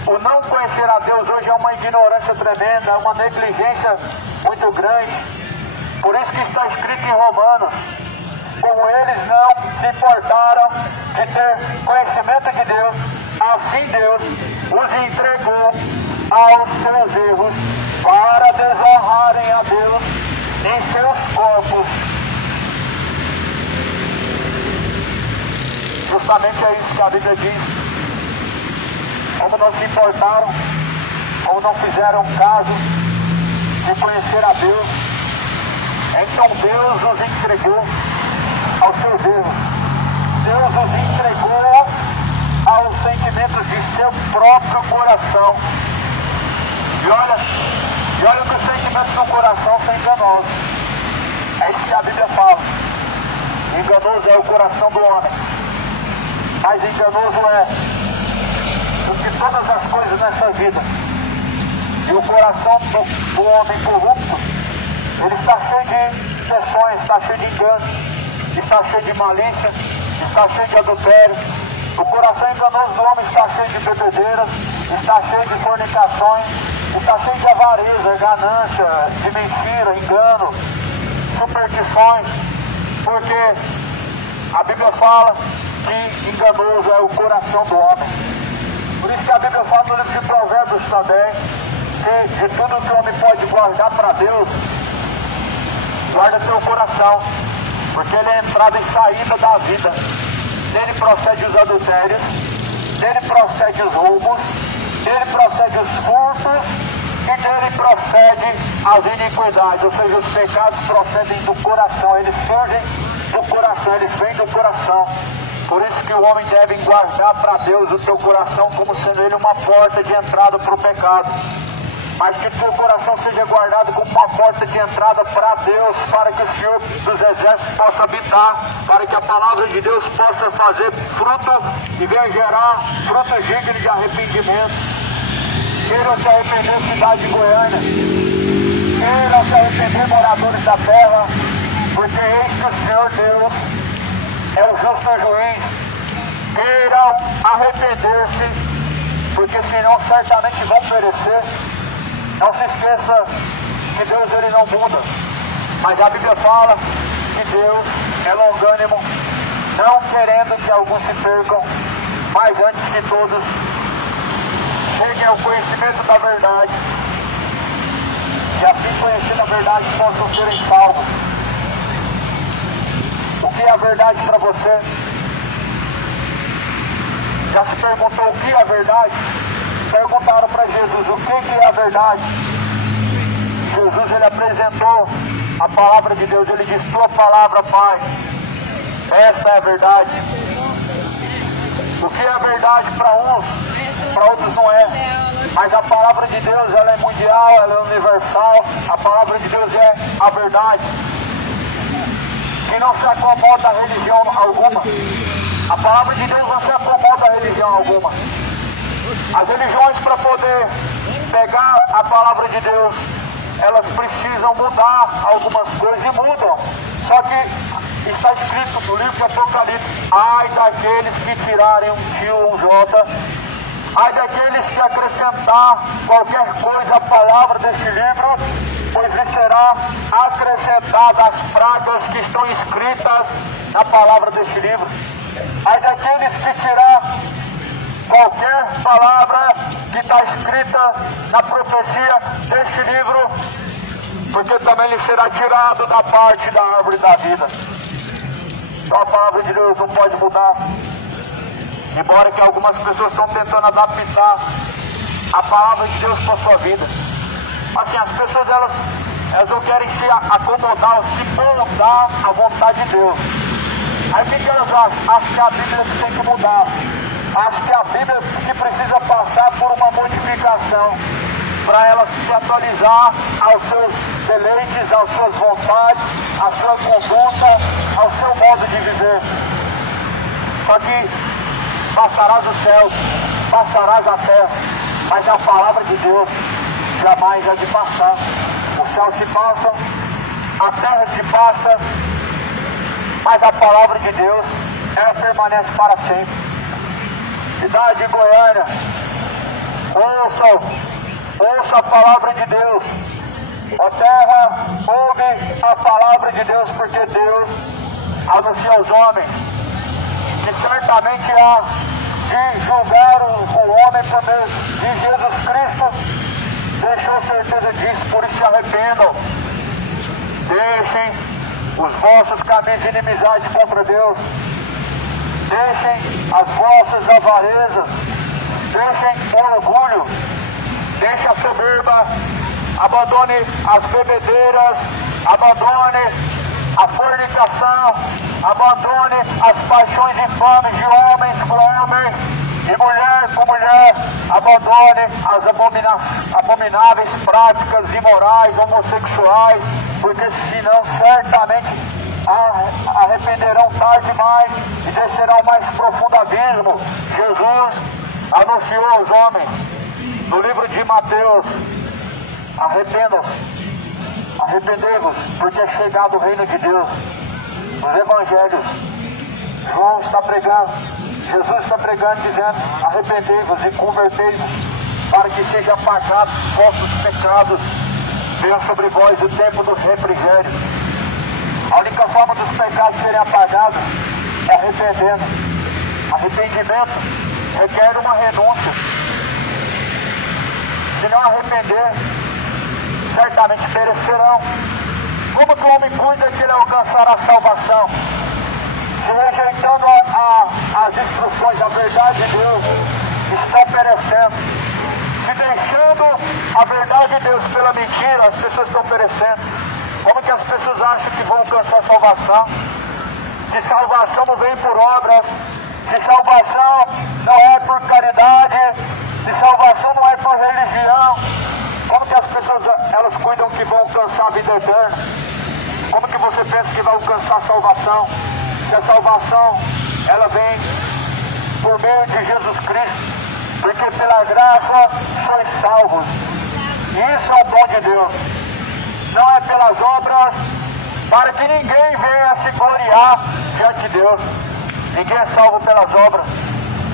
o não conhecer a Deus hoje é uma ignorância tremenda, é uma negligência muito grande. Por isso que está escrito em Romanos: como eles não se importaram de ter conhecimento de Deus, assim Deus os entregou aos seus erros para desonrarem a Deus em seus corpos. Justamente é isso que a Bíblia diz. Como não se importaram, como não fizeram caso de conhecer a Deus, então Deus os entregou aos seus erros. Deus os entregou aos sentimentos de seu próprio coração. E olha que os sentimentos do coração são enganosos. É isso que a Bíblia fala. Enganoso é o coração do homem, mais enganoso é do que todas as coisas nessa vida. E o coração do homem corrupto, ele está cheio de sessões, está cheio de engano, está cheio de malícia, está cheio de adultério. O coração enganoso do homem está cheio de bebedeiras, está cheio de fornicações, está cheio de avareza, ganância, de mentira, engano, superstições, porque a Bíblia fala que enganoso é o coração do homem. Por isso que a Bíblia fala no livro de Provérbios também, que de tudo que o homem pode guardar para Deus, guarda teu coração, porque ele é entrada e saída da vida. Dele procede os adultérios, dele procede os roubos, dele procede os furtos e dele procede as iniquidades. Ou seja, os pecados procedem do coração, eles surgem do coração, eles vêm do coração. Por isso que o homem deve guardar para Deus o teu coração como sendo ele uma porta de entrada para o pecado. Mas que o teu coração seja guardado como uma porta de entrada para Deus, para que o Senhor dos Exércitos possa habitar, para que a palavra de Deus possa fazer fruto e venha gerar fruto digno de arrependimento. Queiram se arrepender, cidade de Goiânia. Queiram se arrepender, moradores da terra, porque eis que o Senhor Deus é o justo juiz. Queiram arrepender-se, porque senão certamente vão perecer. Não se esqueça que Deus ele não muda, mas a Bíblia fala que Deus é longânimo, não querendo que alguns se percam, mas antes que todos cheguem ao conhecimento da verdade, e assim conhecendo a verdade possam serem salvos. O que é a verdade para você? Já se perguntou o que é a verdade? Perguntaram para Jesus o que é a verdade. Jesus ele apresentou a palavra de Deus, ele disse: tua palavra, Pai, esta é a verdade. O que é a verdade para uns, para outros não é. Mas a palavra de Deus ela é mundial, ela é universal. A palavra de Deus é a verdade, que não se acomoda a religião alguma. A palavra de Deus não se acomoda a religião alguma. As religiões, para poder pegar a palavra de Deus, elas precisam mudar algumas coisas e mudam. Só que está escrito no livro de Apocalipse: ai daqueles que tirarem um tio ou um jota, ai daqueles que acrescentar qualquer coisa à palavra deste livro, pois lhe será acrescentada as pragas que estão escritas na palavra deste livro. Ai daqueles que tirar qualquer palavra que está escrita na profecia deste livro, porque também lhe será tirado da parte da árvore da vida. Então a palavra de Deus não pode mudar. Embora que algumas pessoas estão tentando adaptar a palavra de Deus para a sua vida. Assim, as pessoas elas não querem se acomodar ou se moldar à vontade de Deus. Aí o que elas acham? Acham que a Bíblia tem que mudar. Acham que a Bíblia que precisa passar por uma modificação para ela se atualizar aos seus deleites, às suas vontades, à sua conduta, ao seu modo de viver. Só que passarás o céu, passarás a terra, mas a palavra de Deus jamais há de passar. O céu se passa, a terra se passa, mas a palavra de Deus, ela permanece para sempre. Cidade de Goiânia, ouça a palavra de Deus. Ó terra, ouve a palavra de Deus, porque Deus anuncia aos homens que certamente há de julgar o homem por meio de Jesus Cristo. Deixou certeza disso, por isso se arrependam. Deixem os vossos caminhos de inimizade contra Deus. Deixem as vossas avarezas. Deixem o orgulho. Deixem a soberba. Abandone as bebedeiras. Abandone a fornicação. Abandone as paixões infames de homens com homens e mulher com mulher. Abandone as abomináveis práticas imorais, homossexuais, porque senão certamente arrependerão tarde demais e descerão ao mais profundo abismo. Jesus anunciou aos homens no livro de Mateus: arrependei-vos, porque é chegado o reino de Deus. Nos evangelhos, João está pregando, Jesus está pregando, dizendo: arrependei-vos e convertei-vos, para que sejam apagados vossos pecados, venha sobre vós o tempo do refrigério. A única forma dos pecados serem apagados é arrependendo. Arrependimento requer uma renúncia. Se não arrepender, certamente perecerão. Como que o homem cuida que ele alcançar a salvação? Se rejeitando as instruções, a verdade de Deus, está perecendo. Se deixando a verdade de Deus pela mentira, as pessoas estão perecendo. Como que as pessoas acham que vão alcançar a salvação? Se salvação não vem por obras, se salvação não é por caridade, se salvação não é por religião, como que as pessoas elas cuidam que vão alcançar a vida eterna? Como que você pensa que vai alcançar a salvação? Se a salvação ela vem por meio de Jesus Cristo, porque pela graça sois salvos. E isso é o dom de Deus. Não é pelas obras, para que ninguém venha se gloriar diante de Deus. Ninguém é salvo pelas obras.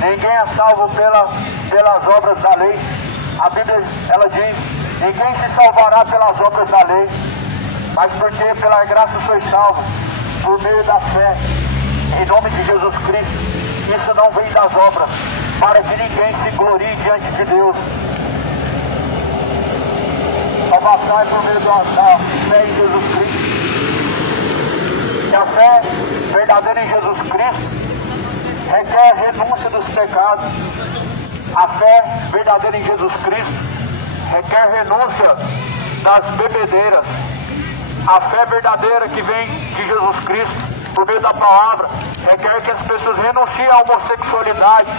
Ninguém é salvo pelas obras da lei. A Bíblia ela diz: ninguém se salvará pelas obras da lei, mas porque pela graça sois salvos, por meio da fé, em nome de Jesus Cristo. Isso não vem das obras, para que ninguém se glorie diante de Deus. Salvação é por meio da fé em Jesus Cristo. E a fé verdadeira em Jesus Cristo requer renúncia dos pecados. A fé verdadeira em Jesus Cristo requer renúncia das bebedeiras. A fé verdadeira que vem de Jesus Cristo por meio da palavra requer que as pessoas renunciem à homossexualidade.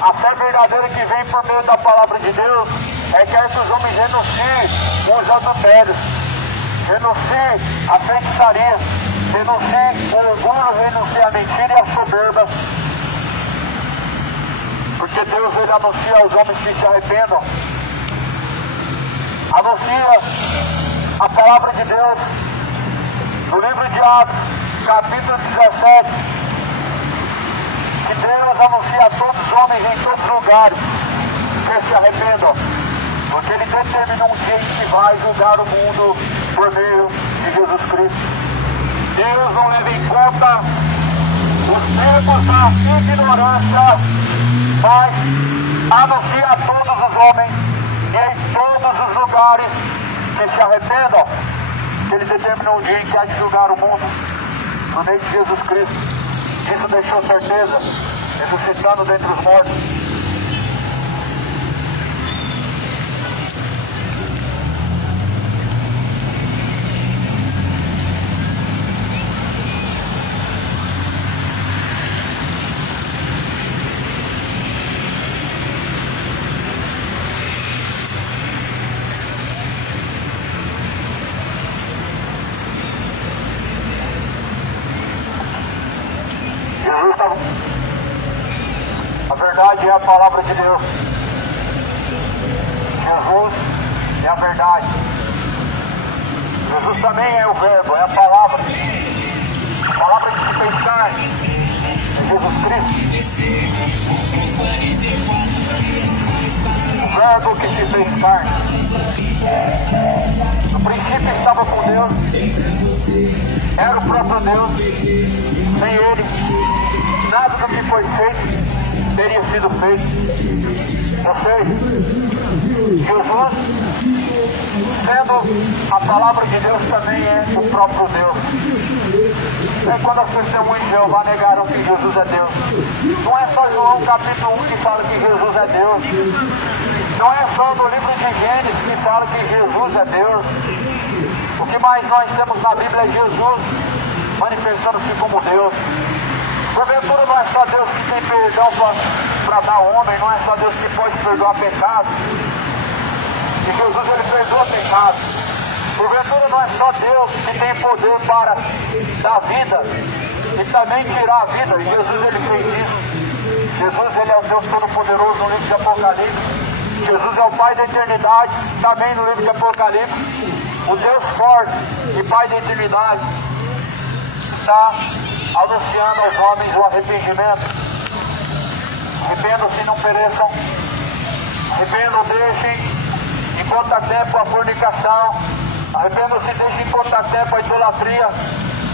A fé verdadeira que vem por meio da palavra de Deus requer que os homens renunciem aos adultérios, renunciem à feitiçaria, renunciem ao orgulho, renunciem à mentira e à soberba. Porque Deus ele anuncia aos homens que se arrependam. Anuncia a palavra de Deus no livro de Atos, capítulo 17, que Deus anuncia a todos os homens em todos os lugares que se arrependam, porque Ele determinou um dia em que vai julgar o mundo por meio de Jesus Cristo. Deus não leva em conta os tempos da ignorância, mas anuncia a todos os homens e em todos os lugares que se arrependam, que ele determinou um dia em que há de julgar o mundo no nome de Jesus Cristo. Isso deixou certeza, ressuscitando dentre os mortos. A verdade é a palavra de Deus. Jesus é a verdade. Jesus também é o verbo, é a palavra. A palavra que se fez carne é Jesus Cristo. O verbo que se fez carne. No princípio estava com Deus. Era o próprio Deus. Sem ele, nada do que foi feito teria sido feito. Ou seja, Jesus, sendo a palavra de Deus, também é o próprio Deus. É quando as testemunhas de Jeová negaram que Jesus é Deus. Não é só João capítulo 1 que fala que Jesus é Deus. Não é só no livro de Gênesis que fala que Jesus é Deus. O que mais nós temos na Bíblia é Jesus manifestando-se como Deus. Porventura não é só Deus que tem perdão para dar ao homem, não é só Deus que pode perdoar pecado. E Jesus, ele perdoa pecado. Porventura não é só Deus que tem poder para dar vida e também tirar a vida. E Jesus, ele fez isso. Jesus, ele é o Deus Todo-Poderoso no livro de Apocalipse. Jesus é o Pai da eternidade, também no livro de Apocalipse. O Deus forte e Pai da eternidade está anunciando aos homens o arrependimento. Arrependam-se e não pereçam. Arrependam, deixem enquanto há tempo a fornicação. Arrependam-se e deixem enquanto há tempo a idolatria.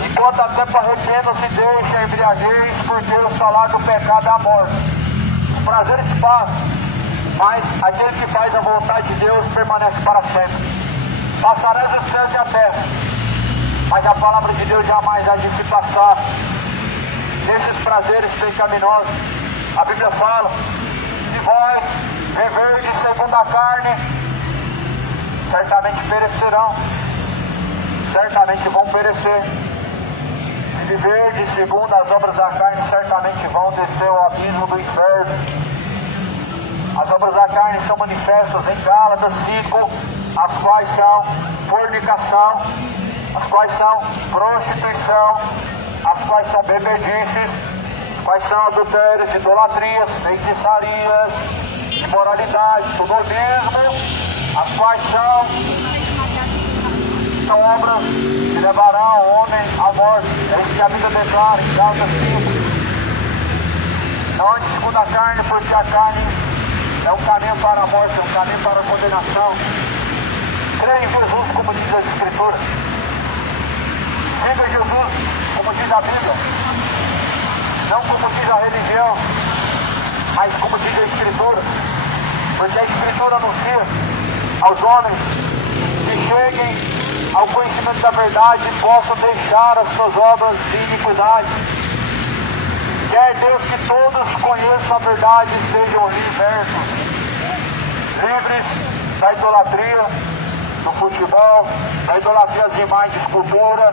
Enquanto há tempo arrependam-se e deixem a embriaguez, porque o salário do pecado é a morte. Os prazeres passam, mas aquele que faz a vontade de Deus permanece para sempre. Passarão os céus e a terra, mas a palavra de Deus jamais há de se passar. Desses prazeres pecaminosos, a Bíblia fala: se vós viverdes segundo a carne, certamente perecerão, certamente vão perecer. Se viverdes segundo as obras da carne, certamente vão descer ao abismo do inferno. As obras da carne são manifestas em Gálatas 5, as quais são fornicação, as quais são prostituição, as quais são bebedices, as quais são adultérios, idolatrias, feitiçarias, imoralidade, sodomismo, as quais são obras que levarão o homem à morte. É isso que a Bíblia declara em Gálatas 5. Não ande segundo a carne, porque a carne é um caminho para a morte, é um caminho para a condenação. Creia em Jesus, como diz a Escritura. Siga Jesus, como diz a Bíblia. Não como diz a religião, mas como diz a Escritura. Porque a Escritura anuncia aos homens que cheguem ao conhecimento da verdade e possam deixar as suas obras de iniquidade. Quer Deus que todos conheçam a verdade e sejam libertos, livres da idolatria, do futebol, da idolatria às imagens de escultura,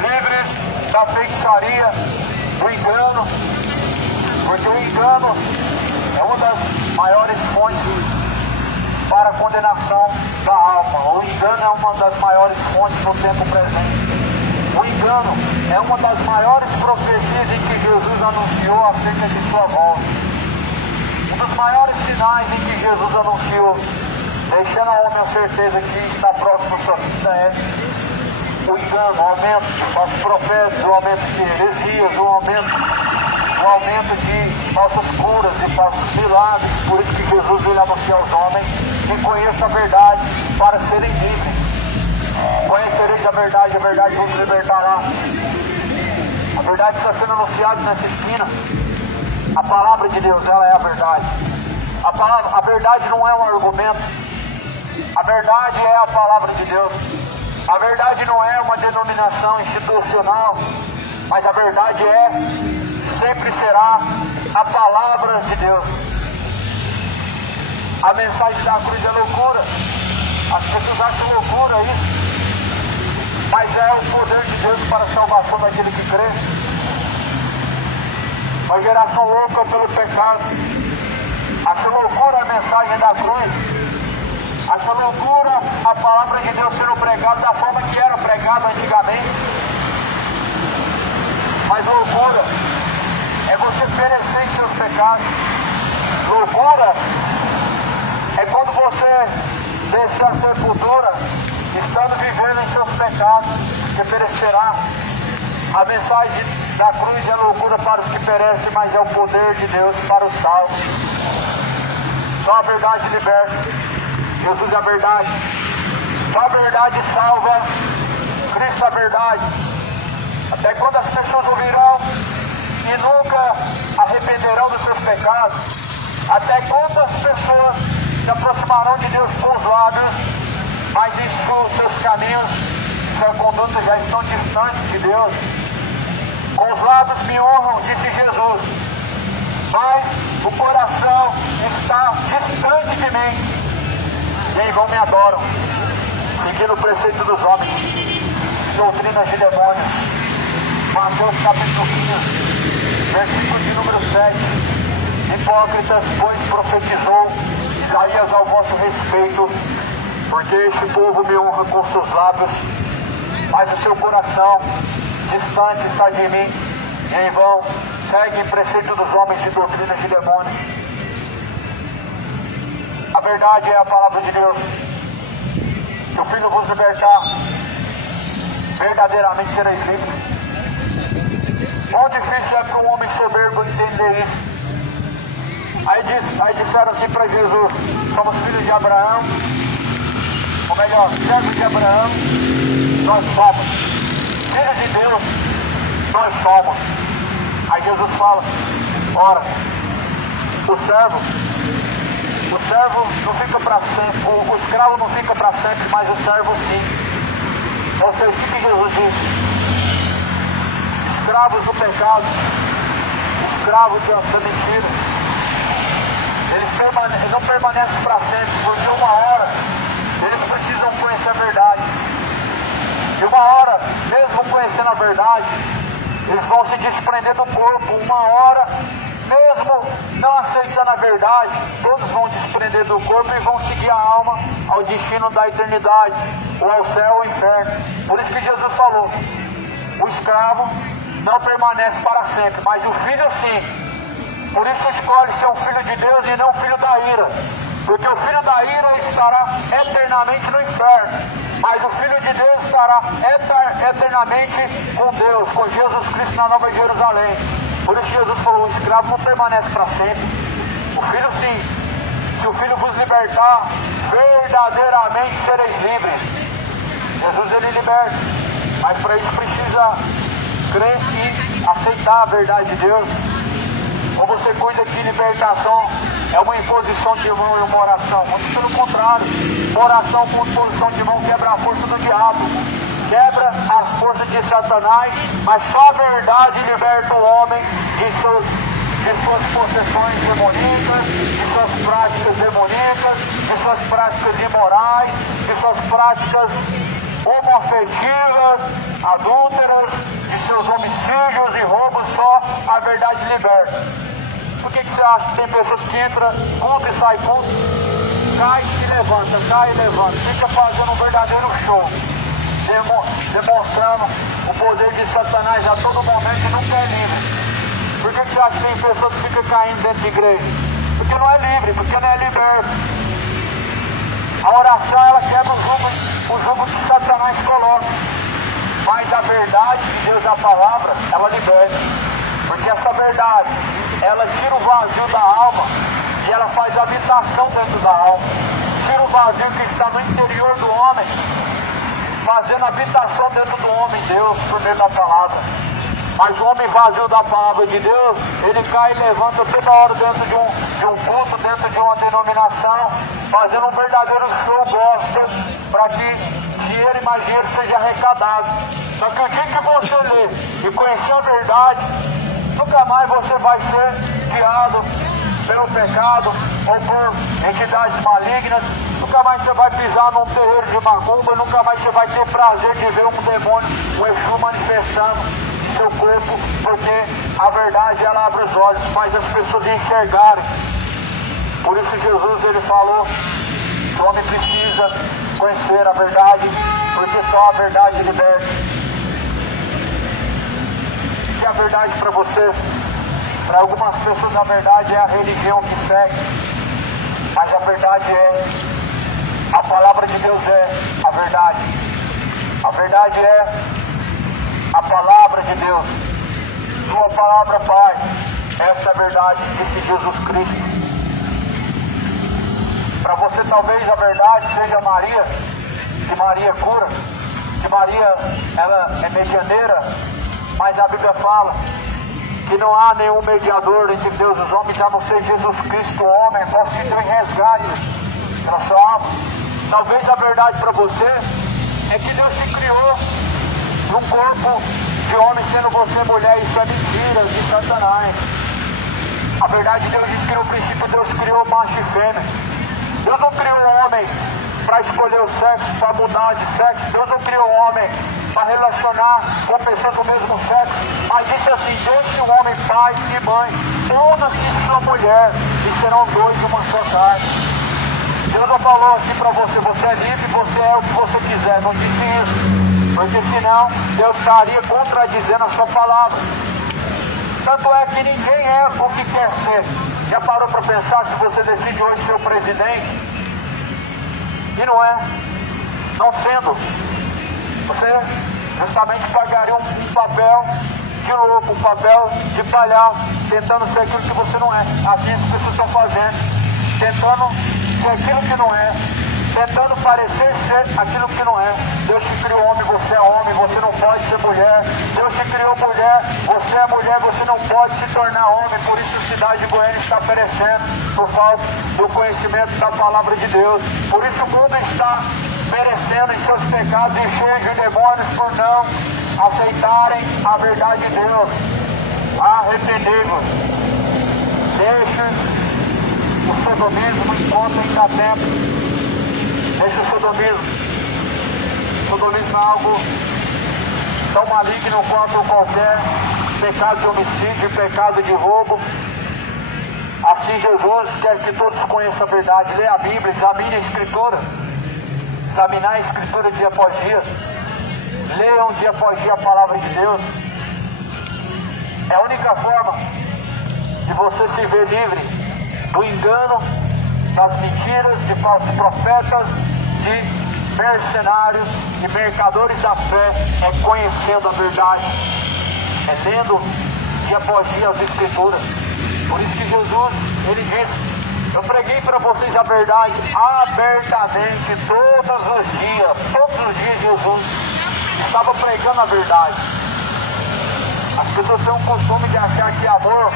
livres da feitiçaria, do engano, porque o engano é uma das maiores fontes para a condenação da alma. O engano é uma das maiores fontes do tempo presente. O engano é uma das maiores profecias em que Jesus anunciou acerca de sua volta. Um dos maiores sinais em que Jesus anunciou, deixando ao homem a certeza que está próximo à sua vida, é o engano, o aumento dos profetas, o aumento de heresias, o aumento de falsas curas, de falsos milagres. Por isso que Jesus veio anunciar aos homens que conheçam a verdade para serem livres. Conhecereis a verdade vos libertará. A verdade está sendo anunciada nessa esquina. A palavra de Deus, ela é a verdade. A verdade não é um argumento. A verdade é a palavra de Deus. A verdade não é uma denominação institucional, mas a verdade sempre será a palavra de Deus. A mensagem da cruz é loucura. As pessoas acham loucura isso, mas é o poder de Deus para a salvação daquele que crê. Uma geração louca pelo pecado acha loucura a mensagem da cruz, acha loucura a palavra de Deus sendo pregada da forma que era pregada antigamente. Mas loucura é você perecer em seus pecados. Loucura é quando você descer a sepultura, estando vivendo em seus pecados, você perecerá. A mensagem da cruz é loucura para os que perecem, mas é o poder de Deus para os salvos. Só a verdade liberta. Jesus é a verdade. Só a verdade salva. Cristo é a verdade. Até quando as pessoas ouvirão e nunca arrependerão dos seus pecados, até quando as pessoas se aproximarão de Deus com os lábios, mas os seus caminhos, sua conduta já estão distantes de Deus. Com os lábios me honram, disse Jesus, mas o coração está distante de mim. E em vão me adoram, seguindo o preceito dos homens, doutrinas de demônios. Mateus capítulo 15, versículo de número 7. Hipócritas, pois profetizou Isaías ao vosso respeito, porque este povo me honra com seus lábios, mas o seu coração distante está de mim, e em vão segue o preceito dos homens e doutrinas de demônios. A verdade é a palavra de Deus. Se o Filho vos libertar, verdadeiramente sereis livres. Quão difícil é para um homem soberbo entender isso. Aí disseram assim para Jesus: somos filhos de Abraão, ou melhor, servos de Abraão, nós somos. Filhos de Deus, nós somos. Aí Jesus fala: ora, o servo não fica para sempre, o escravo não fica para sempre, mas o servo sim. Ou seja, o que Jesus disse? Escravos do pecado, escravos da mentira, eles não permanecem para sempre, porque uma hora eles precisam conhecer a verdade. E uma hora, mesmo conhecendo a verdade, eles vão se desprender do corpo. Uma hora, mesmo não aceitando a verdade, todos vão desprender do corpo e vão seguir a alma ao destino da eternidade, ou ao céu ou ao inferno. Por isso que Jesus falou: o escravo não permanece para sempre, mas o filho sim. Por isso escolhe ser um filho de Deus e não filho da ira, porque o filho da ira estará eternamente no inferno, mas o filho de Deus estará eternamente com Deus, com Jesus Cristo na Nova Jerusalém. Por isso Jesus falou: o escravo não permanece para sempre, o filho sim. Se o filho vos libertar, verdadeiramente sereis livres. Jesus ele liberta, mas para isso precisa crer e aceitar a verdade de Deus. Ou você cuida que libertação é uma imposição de mão e uma oração? Muito pelo contrário, oração com imposição de mão quebra a força do diabo, quebra as forças de Satanás, mas só a verdade liberta o homem de suas possessões demoníacas, de suas práticas demoníacas, de suas práticas imorais, de suas práticas homoafetivas, adúlteras, de seus homicídios e roubos. Só a verdade liberta. Por que você acha que tem pessoas que entram contra e saem contra? Cai e levanta, cai e levanta. Fica fazendo um verdadeiro show, demonstrando o poder de Satanás a todo momento e nunca é livre. Por que você acha que tem pessoas que ficam caindo dentro de igreja? Porque não é livre, porque não é liberto. A oração ela quebra o jugo que Satanás coloca. Mas a verdade de Deus, a palavra, ela liberta. Porque essa verdade, ela tira o vazio da alma e ela faz habitação dentro da alma. Tira o vazio que está no interior do homem, fazendo habitação dentro do homem, Deus, por meio da palavra. Mas o homem vazio da palavra de Deus, ele cai e levanta toda hora dentro de um culto, dentro de uma denominação, fazendo um verdadeiro show gospel, para que dinheiro e mais dinheiro seja arrecadado. Só que o dia que você lê e conhecer a verdade, nunca mais você vai ser guiado pelo pecado ou por entidades malignas. Nunca mais você vai pisar num terreiro de macumba. Nunca mais você vai ter prazer de ver um demônio, um Exu manifestando em seu corpo, porque a verdade, ela abre os olhos, faz as pessoas enxergarem. Por isso Jesus, ele falou que o homem precisa conhecer a verdade, porque só a verdade liberta. E a verdade para você? Para algumas pessoas a verdade é a religião que segue, mas a verdade a palavra de Deus é a verdade. A verdade é a palavra de Deus. Sua palavra, Pai, essa é a verdade, disse Jesus Cristo. Para você talvez a verdade seja Maria, que Maria cura, que Maria ela é medianeira, mas a Bíblia fala que não há nenhum mediador entre Deus e os homens, a não ser Jesus Cristo, o homem, posso te dar em resgate na sua alma. Talvez a verdade para você é que Deus te criou num corpo de homem, sendo você mulher. Isso é mentira de Satanás. A verdade de Deus diz que no princípio Deus criou macho e fêmea. Deus não criou um homem para escolher o sexo, para mudar de sexo. Deus não criou um homem para relacionar com pessoas do mesmo sexo, mas disse assim: deixe o homem pai e mãe, una-se de sua mulher e serão dois de uma só carne. Deus não falou assim para você: você é livre, você é o que você quiser. Não disse isso, porque senão Deus estaria contradizendo a sua palavra. Tanto é que ninguém é o que quer ser. Já parou para pensar se você decide hoje ser o presidente e não é? Não sendo, você justamente pagaria um papel de louco, um papel de palhaço, tentando ser aquilo que você não é. Assim as pessoas estão fazendo, tentando ser aquilo que não é, tentando parecer ser aquilo que não é. Deus te criou homem, você não pode ser mulher. Deus te criou mulher, você é mulher, você não pode se tornar homem. Por isso a cidade de Goiânia está perecendo, por falta do conhecimento da palavra de Deus. Por isso o mundo está perecendo em seus pecados e cheio de demônios, por não aceitarem a verdade de Deus. Arrependei-vos, deixe o sodomismo enquanto ainda há tempo. Deixe o sodomismo. Sodomismo é algo tão maligno quanto qualquer pecado de homicídio, pecado de roubo. Assim Jesus quer que todos conheçam a verdade. Leia a Bíblia, examine a Escritura. Examinar a Escritura dia após dia. Leiam dia após dia a palavra de Deus. É a única forma de você se ver livre do engano, das mentiras, de falsos profetas, de mercenários e mercadores da fé, é conhecendo a verdade, é lendo dia após dia as Escrituras. Por isso que Jesus, ele disse: eu preguei para vocês a verdade abertamente todos os dias Jesus estava pregando a verdade. As pessoas têm um costume de achar que amor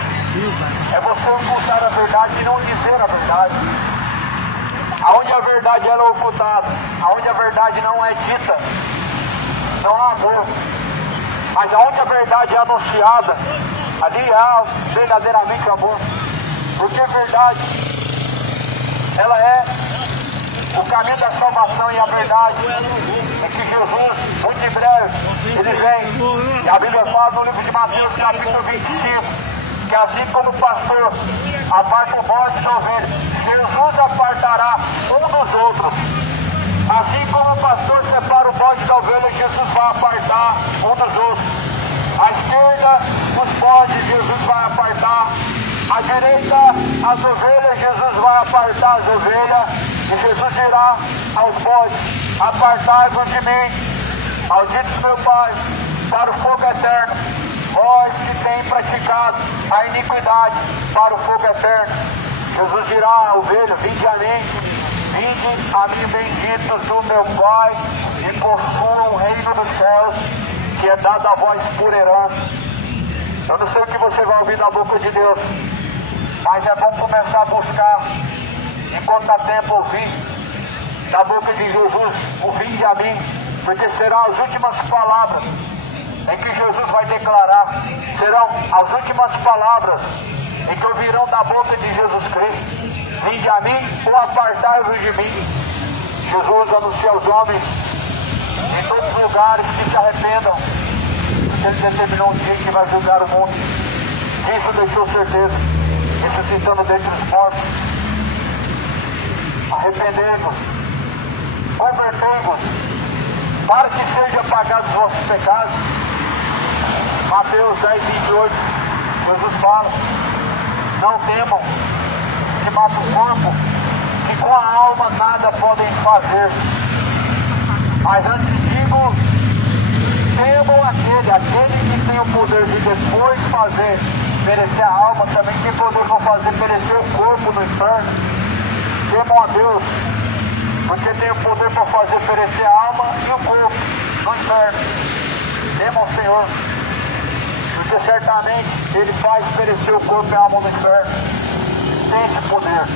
é você ocultar a verdade e não dizer a verdade. Aonde a verdade é ocultada, aonde a verdade não é dita, não há amor. Mas aonde a verdade é anunciada, ali há verdadeiramente amor. Porque a verdade, ela é o caminho da salvação, e a verdade é que Jesus, muito em breve, ele vem. E a Bíblia fala no livro de Mateus, capítulo 25, que assim como o pastor aparta o bode da ovelha, Jesus apartará um dos outros. Assim como o pastor separa o bode da ovelha, Jesus vai apartar um dos outros. À esquerda, os bodes, Jesus vai apartar. À direita, as ovelhas, Jesus vai apartar as ovelhas. E Jesus dirá aos bodes: apartai-vos de mim, malditos meu Pai, para o fogo eterno. Vós que tem praticado a iniquidade, para o fogo eterno. Jesus dirá à ovelha: vinde a mim, vinde a mim, benditos do meu Pai, e possuam o reino dos céus, que é dado a vós por herança. Eu não sei o que você vai ouvir da boca de Deus, mas é bom começar a buscar, enquanto há tempo, ouvir da boca de Jesus, o vinde a mim, porque serão as últimas palavras em que Jesus vai declarar, serão as últimas palavras em que ouvirão da boca de Jesus Cristo: vinde a mim ou apartai-vos de mim. Jesus anuncia aos homens em todos os lugares que se arrependam, porque ele determinou um dia que vai julgar o mundo. Isso deixou certeza, ressuscitando dentre os mortos. Arrependei-vos, convertei-vos, para que sejam apagados os vossos pecados. Mateus 10, 28, Jesus fala: não temam que mata o corpo, que com a alma nada podem fazer. Mas antes digo, temam aquele que tem o poder de depois fazer perecer a alma, também tem poder para fazer perecer o corpo no inferno. Temam a Deus, porque tem o poder para fazer perecer a alma e o corpo no inferno. Temam o Senhor, porque certamente Ele faz perecer o corpo e a alma no inferno. Tem esse poder.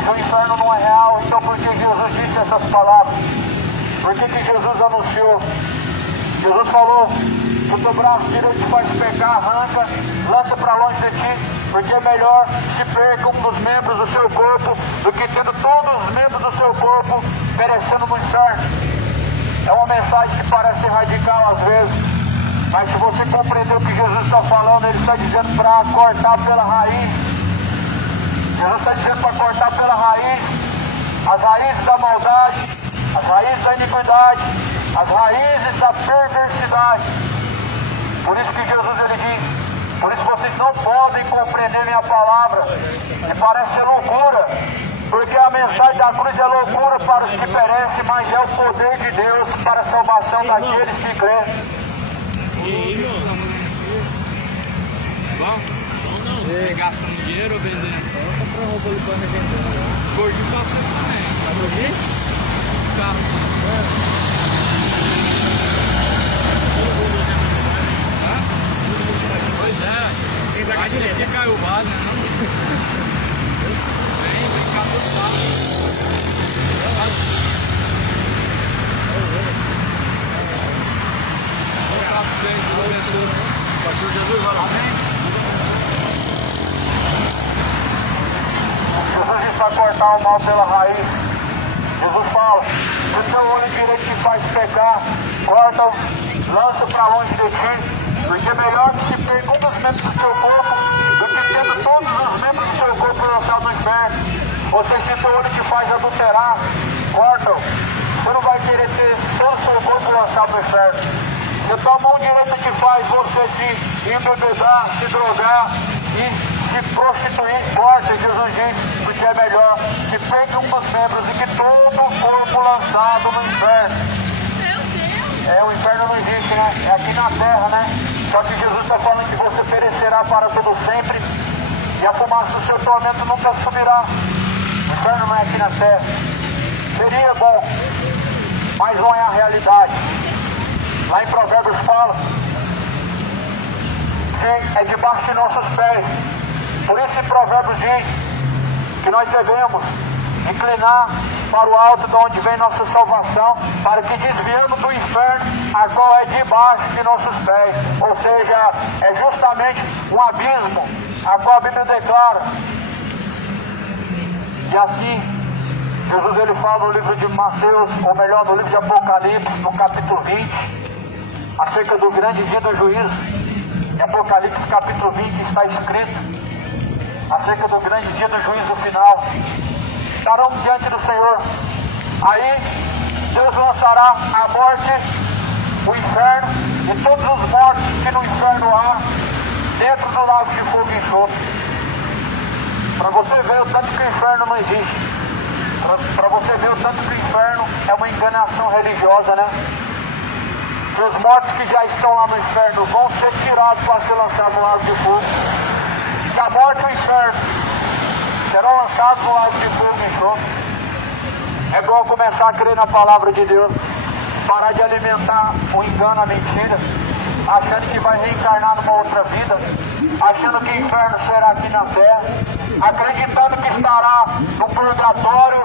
Se o inferno não é real, então por que Jesus disse essas palavras? Por que Jesus anunciou? Jesus falou que o teu braço direito te faz pecar, arranca, lança para longe de ti, porque é melhor se perca um dos membros do seu corpo do que tendo todos os membros do seu corpo perecendo no inferno. É uma mensagem que parece radical às vezes, mas se você compreender o que Jesus está falando, Ele está dizendo para cortar pela raiz. Jesus está dizendo para cortar pela raiz as raízes da maldade, as raízes da iniquidade, as raízes da perversidade. Por isso que Jesus ele diz: por isso vocês não podem compreender minha palavra, que parece ser loucura, porque a mensagem da cruz é loucura para os que perecem, mas é o poder de Deus para a salvação daqueles que creem. Gastando dinheiro ou vendendo? Vamos comprar roupa de pano aqui. Gordinho passou também. Tá gordinho? Carro. Pois é. Acho que aqui caiu o vaso, né? Vem cá do vaso. Vou falar pra vocês, Deus abençoe. Pastor Jesus, vai lá. Jesus disse para cortar o mal pela raiz. Jesus fala: se o seu olho direito te faz pecar, corta-o, lança para longe de ti, porque é melhor que se perca um dos membros do seu corpo do que tendo todos os membros do seu corpo lançados no inferno. Ou seja, se o seu olho te faz adulterar, corta-o. Você não vai querer ter todo o seu corpo lançado no inferno. Se a tua mão direita te faz você se embebedar, se drogar e se prostituir, corta. Jesus diz: porque é melhor que perca um dos membros e que todo o corpo lançado no inferno. O inferno não existe, né? É aqui na terra, né? Só que Jesus está falando que você perecerá para todo sempre e a fumaça do seu tormento nunca subirá. O inferno não é aqui na terra. Seria bom, mas não é a realidade. Lá em Provérbios fala que é debaixo de nossos pés. Por isso em Provérbios diz que nós devemos inclinar para o alto de onde vem nossa salvação, para que desviemos do inferno, a qual é debaixo de nossos pés. Ou seja, é justamente um abismo, a qual a Bíblia declara. E assim, Jesus ele fala no livro de Mateus, ou melhor, no livro de Apocalipse, no capítulo 20, acerca do grande dia do juízo. Em Apocalipse capítulo 20 está escrito acerca do grande dia do juízo final. Estarão diante do Senhor. Aí Deus lançará a morte, o inferno e todos os mortos que no inferno há dentro do lago de fogo e enxofre. Para você ver o tanto que o inferno não existe. Para você ver o tanto que o inferno é uma enganação religiosa, né? Que os mortos que já estão lá no inferno vão ser tirados para ser lançados no lago de fogo. Que a morte e o inferno serão lançados no lago de fogo e enxofre. É bom começar a crer na palavra de Deus, parar de alimentar o engano, a mentira, achando que vai reencarnar numa outra vida, achando que o inferno será aqui na terra, acreditando que estará no purgatório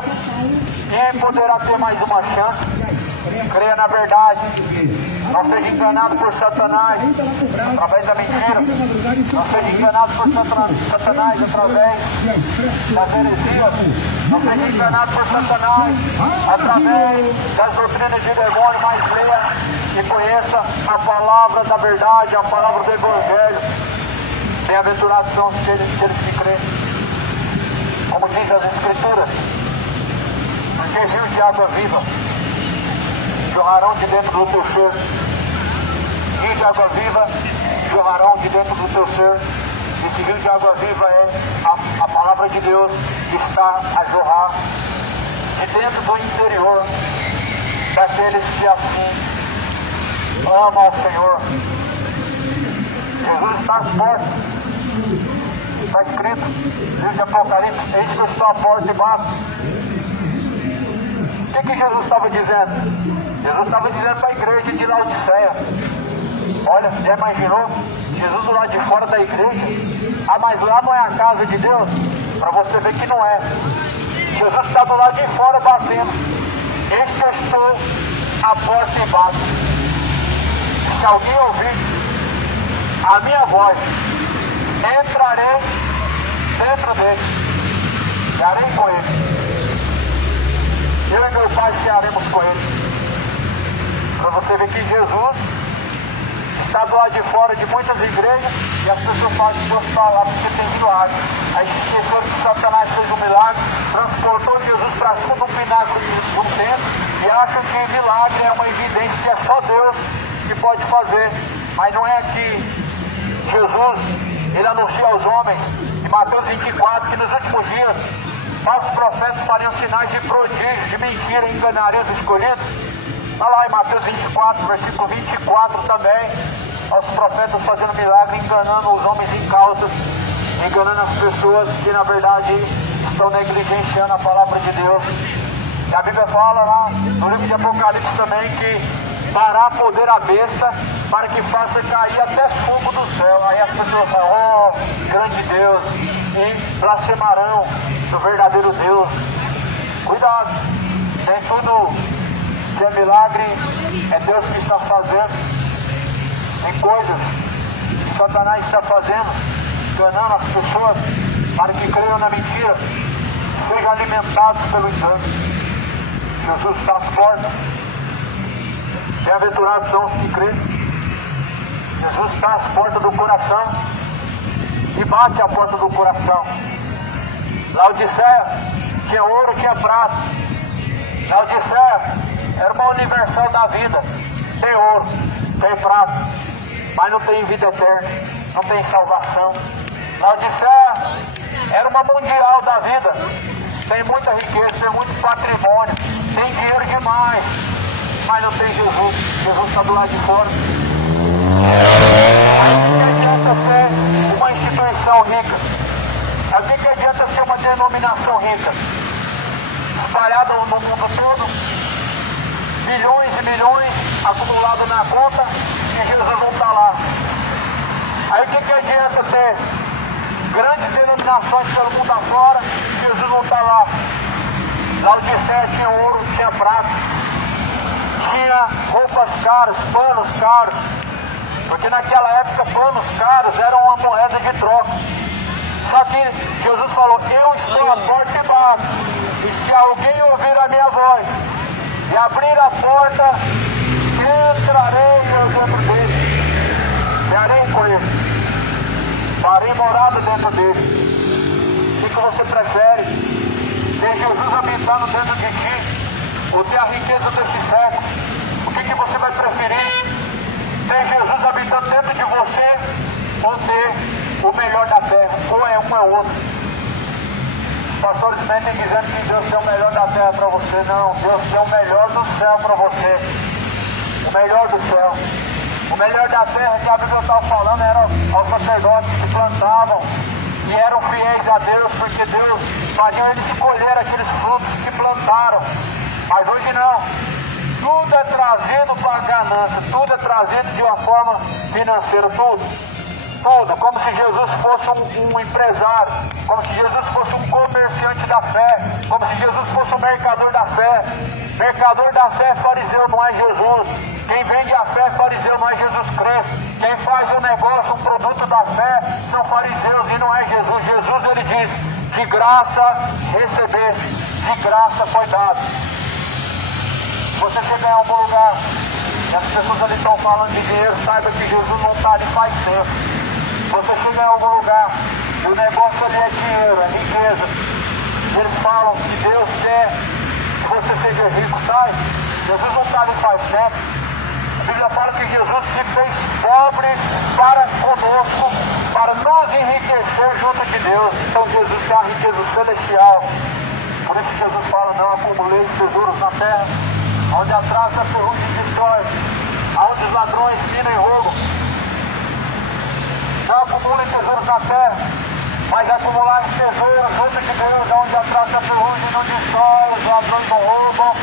e poderá ter mais uma chance. Creia na verdade, não seja enganado por Satanás através da mentira, não seja enganado por Satanás através das heresias, não seja enganado por Satanás através das doutrinas de demônio, mas leia e conheça a palavra da verdade, a palavra do Evangelho. Bem-aventurados são aqueles que creem, como diz as Escrituras, porque rios de água viva jorrarão de dentro do teu ser. Rio de água viva jorrarão de dentro do teu ser. Esse rio de água viva é a palavra de Deus que está a jorrar de dentro do interior daqueles que assim amam ao Senhor. Jesus está às portas. Está escrito, livro de Apocalipse, eis que eu estou à porta e bato. O que Jesus estava dizendo? Jesus estava dizendo para a igreja de Laodiceia: olha, já imaginou Jesus do lado de fora da igreja? Ah, mas lá não é a casa de Deus? Para você ver que não é. Jesus está do lado de fora batendo. Eis que eu estou à porta e bato. Se alguém ouvir a minha voz, entrarei dentro dele, cearei com ele. Eu e meu pai cearemos com ele. Para você ver que Jesus está do lado de fora de muitas igrejas e as pessoas falam que Deus está lá porque tem milagre. Aí esqueceram que Satanás fez um milagre, transportou Jesus para cima do pináculo de um templo e acham que milagre é uma evidência que é só Deus que pode fazer. Mas não é que Jesus, ele anuncia aos homens em Mateus 24 que nos últimos dias falsos profetas fariam sinais de prodígios, de mentira, e enganariam os escolhidos. Está lá em Mateus 24, versículo 24 também. Os profetas fazendo milagre, enganando os homens em causas, enganando as pessoas que na verdade estão negligenciando a palavra de Deus. E a Bíblia fala lá no livro de Apocalipse também que dará poder à besta para que faça cair até fogo do céu. Aí as pessoas falam: oh, grande Deus, e blasfemarão do verdadeiro Deus. Cuidado, nem tudo que é milagre é Deus que está fazendo. Tem coisas que Satanás está fazendo, enganando as pessoas para que creiam na mentira, sejam alimentados pelo engano. Jesus está às portas. Bem-aventurados são os que creem. Jesus está às portas do coração e bate à porta do coração. Laodiceia tinha ouro, tinha prata. Laodiceia era uma universal da vida. Tem ouro, tem prata, mas não tem vida eterna, não tem salvação. Laodiceia era uma mundial da vida. Tem muita riqueza, tem muito patrimônio, tem dinheiro demais, mas não tem Jesus. Jesus está do lado de fora. Não adianta ser uma instituição rica. O que adianta ser uma denominação rica? Espalhada no mundo todo, milhões e milhões acumulados na conta e Jesus não está lá. Aí o que adianta ter grandes denominações pelo mundo afora e Jesus não está lá? Laodiceia tinha ouro, tinha prata, tinha roupas caras, panos caros, porque naquela época panos caros eram uma moeda de troca. Só que Jesus falou: eu estou à porta e bato, e se alguém ouvir a minha voz e abrir a porta, entrarei dentro dele, cearei com ele, farei morada dentro dele. O que você prefere? Ter Jesus habitando dentro de ti, ou ter a riqueza desse século? O que você vai preferir? Ter Jesus habitando dentro de você, ou ter o melhor da terra? Ou é um ou é outro? Os pastores mentem dizendo que Deus tem o melhor da terra para você. Não, Deus tem o melhor do céu para você. O melhor do céu. O melhor da terra que a Bíblia estava falando eram os sacerdotes que plantavam e eram fiéis a Deus, porque Deus fazia eles colher aqueles frutos que plantaram. Mas hoje não. Tudo é trazido para a ganância, tudo é trazido de uma forma financeira, tudo. Tudo, como se Jesus fosse um empresário, como se Jesus fosse um comerciante da fé, como se Jesus fosse um mercador da fé. Mercador da fé, fariseu, não é Jesus. Quem vende a fé, fariseu, não é Jesus Cristo. Quem faz o negócio, um produto da fé, são fariseus e não é Jesus. Jesus, ele diz, de graça recebeste, de graça foi dado. Você chega em algum lugar e as pessoas ali estão falando de dinheiro, saiba que Jesus não está ali faz tempo. Você chega em algum lugar e o negócio ali é dinheiro, é riqueza. Eles falam que Deus quer que você seja rico, sabe? Jesus não está ali faz tempo. A Bíblia fala que Jesus se fez pobre para conosco, para nos enriquecer junto de Deus. Então Jesus é a riqueza celestial. Por isso Jesus fala, não acumulei tesouros na terra, onde a traça, a ferrugem destrói, aonde os ladrões minam e roubam. Não acumulem tesouros na terra, mas acumular tesouros junto de Deus, onde a traça, a ferrugem não destrói, os ladrões não roubam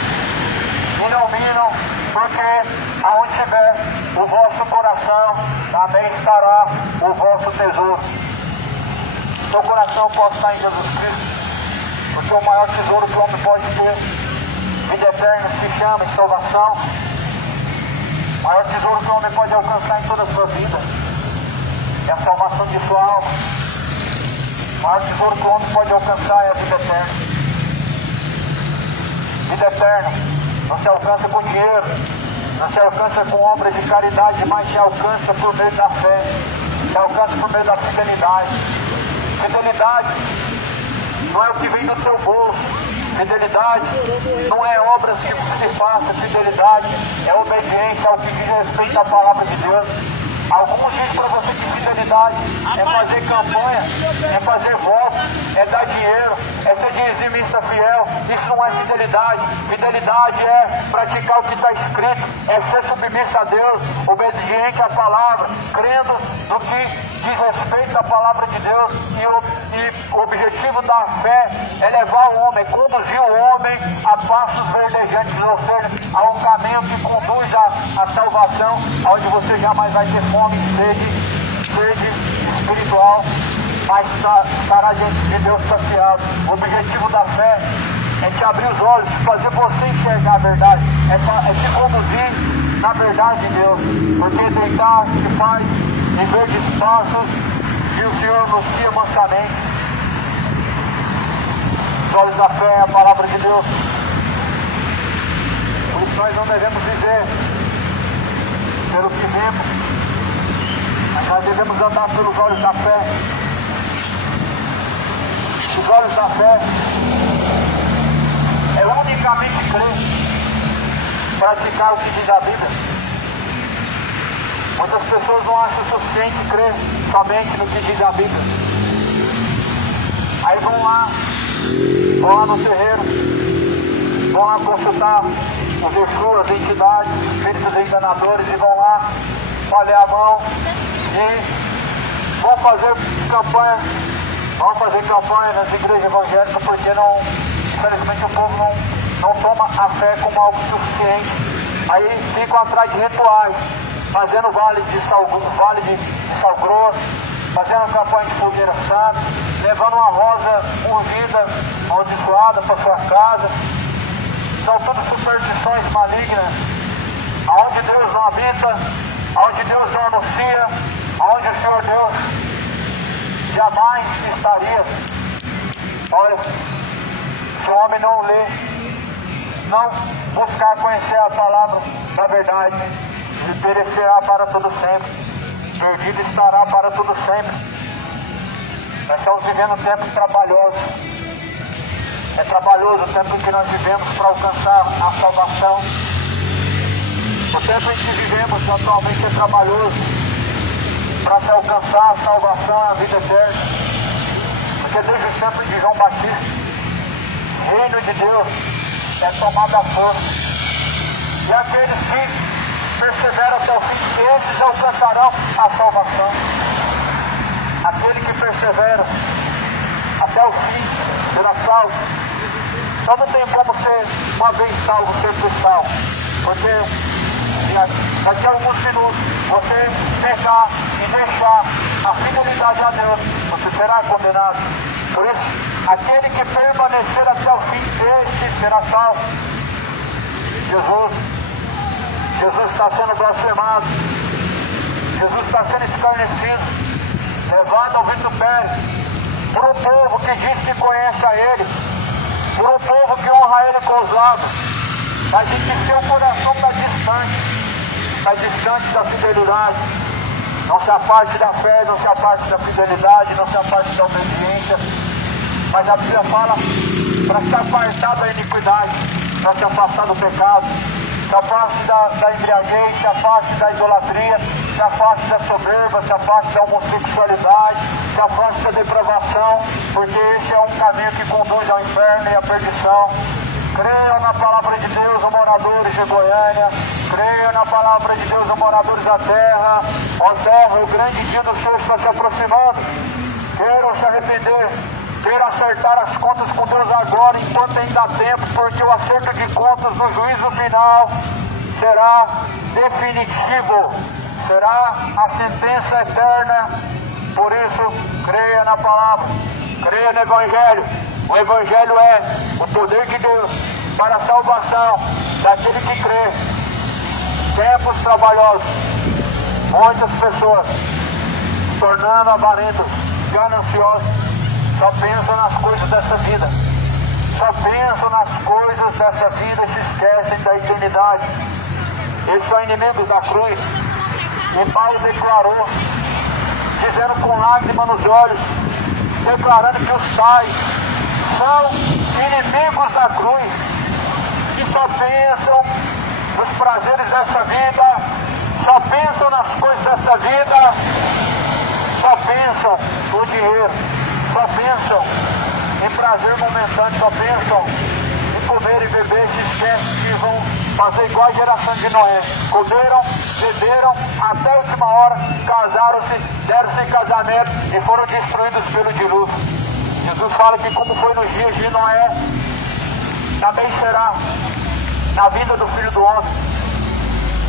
e não minam, porque aonde tiver o vosso coração, também estará o vosso tesouro. Seu coração pode estar em Jesus Cristo, porque o maior tesouro que o homem pode ter, vida eterna, se chama em salvação. O maior tesouro que o homem pode alcançar em toda a sua vida é a salvação de sua alma. O maior tesouro que o homem pode alcançar é a vida eterna. Vida eterna não se alcança com dinheiro, não se alcança com obras de caridade, mas se alcança por meio da fé, se alcança por meio da fidelidade. Fidelidade não é o que vem do seu bolso. Fidelidade não é obras que se faça. Fidelidade é obediência ao que diz respeito à palavra de Deus. Alguns dizem para você que fidelidade é fazer campanha, é fazer voto, é dar dinheiro, é ser dizimista fiel. Isso não é fidelidade. Fidelidade é praticar o que está escrito, é ser submisso a Deus, obediente à palavra, crendo no que diz respeito à palavra de Deus. E o objetivo da fé é levar o homem, conduzir o homem a passos verdejantes, ou seja, a um caminho que conduz à salvação, onde você jamais vai ter fome, sede espiritual, mas estará diante de Deus saciado. O objetivo da fé é te abrir os olhos, fazer você enxergar a verdade, é te conduzir na verdade de Deus, porque deitar te faz em verdes pastos e o Senhor nos guia mansamente. Os olhos da fé é a palavra de Deus. Por isso nós não devemos viver pelo que vemos, mas nós devemos andar pelos olhos da fé. Os olhos da fé é unicamente crer, praticar o que diz a Bíblia. Muitas pessoas não acham suficiente crer somente no que diz a Bíblia. Aí vão lá no terreiro, vão lá consultar os Exus, as entidades, os espíritos enganadores, e vão lá falhar a mão e vão fazer campanha. Vamos fazer campanha nas igrejas evangélicas, porque infelizmente o povo não toma a fé como algo suficiente. Aí ficam atrás de rituais, fazendo vale de sal grosso, fazendo campanha de fogueira santa, levando uma rosa ungida, amaldiçoada para sua casa. São todas superstições malignas, aonde Deus não habita, aonde Deus não anuncia, aonde o Senhor Deus jamais estaria. Olha, se o homem não ler, não buscar conhecer a palavra da verdade, ele perecerá para todo sempre, perdido estará para todo sempre. Nós estamos vivendo tempos trabalhosos. É trabalhoso o tempo em que nós vivemos para alcançar a salvação. O tempo em que vivemos atualmente é trabalhoso para se alcançar a salvação, a vida eterna. Porque desde o tempo de João Batista, o reino de Deus é tomado à força. E aqueles que perseveram até o fim, esses alcançarão a salvação. Aquele que persevera até o fim será salvo. Só não tem como ser uma vez salvo, sempre salvo. Porque daqui a alguns minutos, você pecar e deixar a fidelidade a Deus, você será condenado. Por isso, aquele que permanecer até o fim, este será salvo. Jesus está sendo blasfemado. Jesus está sendo escarnecido, levado ao vitupério, por um povo que diz que conhece a Ele, por um povo que honra Ele com os lábios, mas em que seu coração está distante da fidelidade. Não se aparte da fé, não se aparte da fidelidade, não se aparte da obediência. Mas a Bíblia fala para se apartar da iniquidade, para se afastar do pecado, se afaste da embriaguez, se afaste da idolatria, se afaste da soberba, se afaste da homossexualidade, se afaste da depravação, porque esse é um caminho que conduz ao inferno e à perdição. Creiam na palavra de Deus, os moradores de Goiânia. Creiam na palavra de Deus, os moradores da terra. Ó terra, o grande dia do Senhor está se aproximando. Queiram se arrepender. Queiram acertar as contas com Deus agora, enquanto ainda há tempo, porque o acerto de contas do juízo final será definitivo. Será a sentença eterna. Por isso, creia na palavra. Creia no Evangelho. O Evangelho é o poder de Deus para a salvação daquele que crê. Tempos trabalhosos, muitas pessoas se tornando avarentos, gananciosos, só pensam nas coisas dessa vida. Só pensam nas coisas dessa vida e se esquecem da eternidade. Eles são inimigos da cruz. E Paulo declarou, dizendo com lágrimas nos olhos, declarando que os tais são inimigos da cruz, que só pensam nos prazeres dessa vida, só pensam nas coisas dessa vida, só pensam no dinheiro, só pensam em prazer momentâneo, só pensam em comer e beber, se esquecem que vão fazer igual a geração de Noé. Comeram, beberam até a última hora, casaram-se, deram-se em casamento e foram destruídos pelo dilúvio. Jesus fala que como foi nos dias de Noé, também será na vida do Filho do Homem.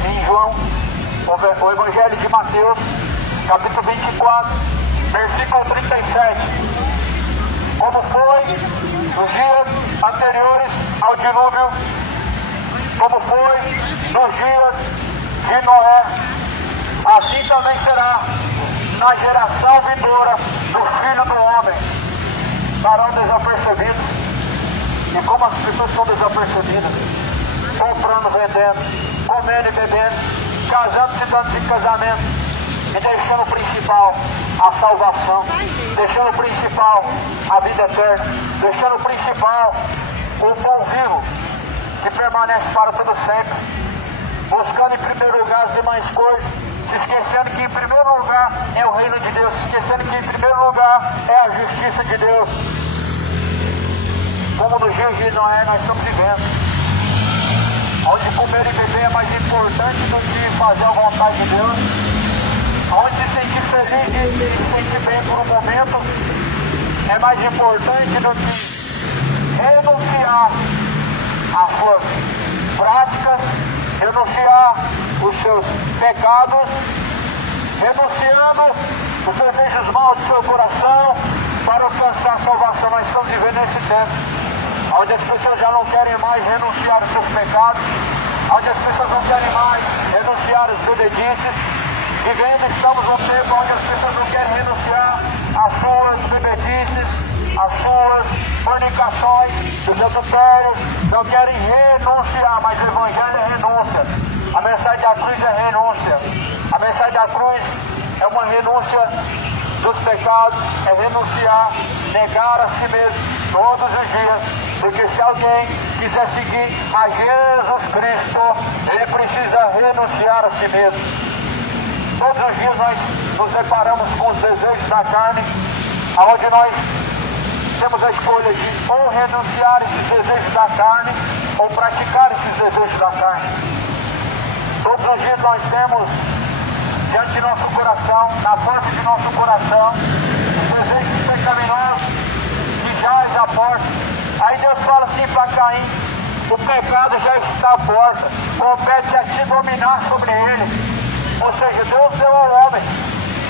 Em João, o Evangelho de Mateus, capítulo 24, versículo 37. Como foi nos dias anteriores ao dilúvio, como foi nos dias de Noé, assim também será na geração vindoura do Filho do Homem. Estarão desapercebidos. E como as pessoas são desapercebidas, comprando, vendendo, comendo e bebendo, casando-se e dando-se em casamento, e deixando o principal, a salvação, deixando o principal, a vida eterna, deixando o principal, o pão vivo, que permanece para todo sempre, buscando em primeiro lugar as demais coisas, se esquecendo que em primeiro lugar é o reino de Deus, se esquecendo que em primeiro lugar é a justiça de Deus. Como nos dias de Noé nós estamos vivendo, onde comer e beber é mais importante do que fazer a vontade de Deus, onde se sentir feliz e se sentir bem por um momento é mais importante do que renunciar às suas práticas, renunciar os seus pecados, renunciando os desejos maus do seu coração para alcançar a salvação. Nós estamos vivendo nesse tempo onde as pessoas já não querem mais renunciar aos seus pecados, onde as pessoas não querem mais renunciar às bebedices. Estamos num tempo onde as pessoas não querem renunciar às suas bebedices, às suas fornicações, dos adultérios, não querem renunciar, mas o Evangelho é renúncia. A mensagem da cruz é renúncia. A mensagem da cruz é uma renúncia dos pecados, é renunciar, negar a si mesmo todos os dias, porque se alguém quiser seguir a Jesus Cristo, ele precisa renunciar a si mesmo. Todos os dias nós nos deparamos com os desejos da carne, onde nós temos a escolha de ou renunciar esses desejos da carne, ou praticar esses desejos da carne. Todos os dias nós temos diante de nosso coração, na porta de nosso coração, os desejos pecaminosos que jaz à porta, ainda Deus fala assim para Caim: o pecado já está à porta, compete a ti dominar sobre ele. Ou seja, Deus deu ao homem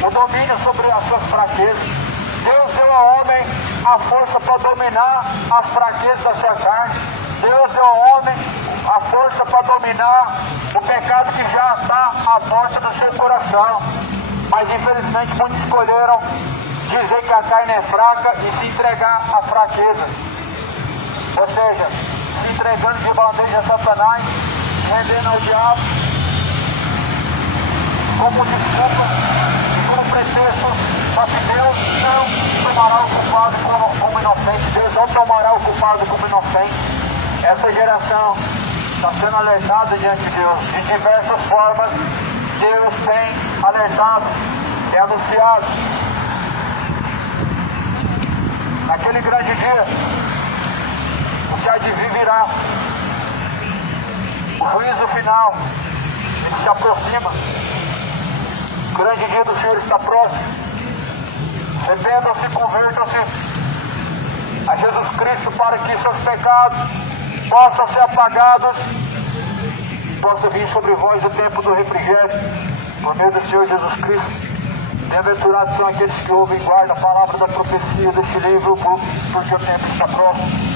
o domínio sobre as suas fraquezas. Deus deu ao homem a força para dominar as fraquezas da sua carne. Deus deu ao homem a força para dominar o pecado que já está à porta do seu coração. Mas infelizmente muitos escolheram dizer que a carne é fraca e se entregar à fraqueza. Ou seja, se entregando de bandeja a Satanás, rendendo ao diabo, como desculpa e como pretexto, para que Deus não tomará o culpado como inocente. Deus não tomará o culpado como inocente. Essa geração está sendo alertada diante de Deus de diversas formas. Deus tem alertado, tem anunciado. Naquele grande dia, o que há de vir virá. O juízo final, ele se aproxima. O grande dia do Senhor está próximo. Arrependam-se, convertam-se a Jesus Cristo para que seus pecados possam ser apagados, possa vir sobre vós o tempo do refrigério, por meio do Senhor Jesus Cristo. Bem-aventurados são aqueles que ouvem e guardam a palavra da profecia deste livro, porque o tempo está próximo.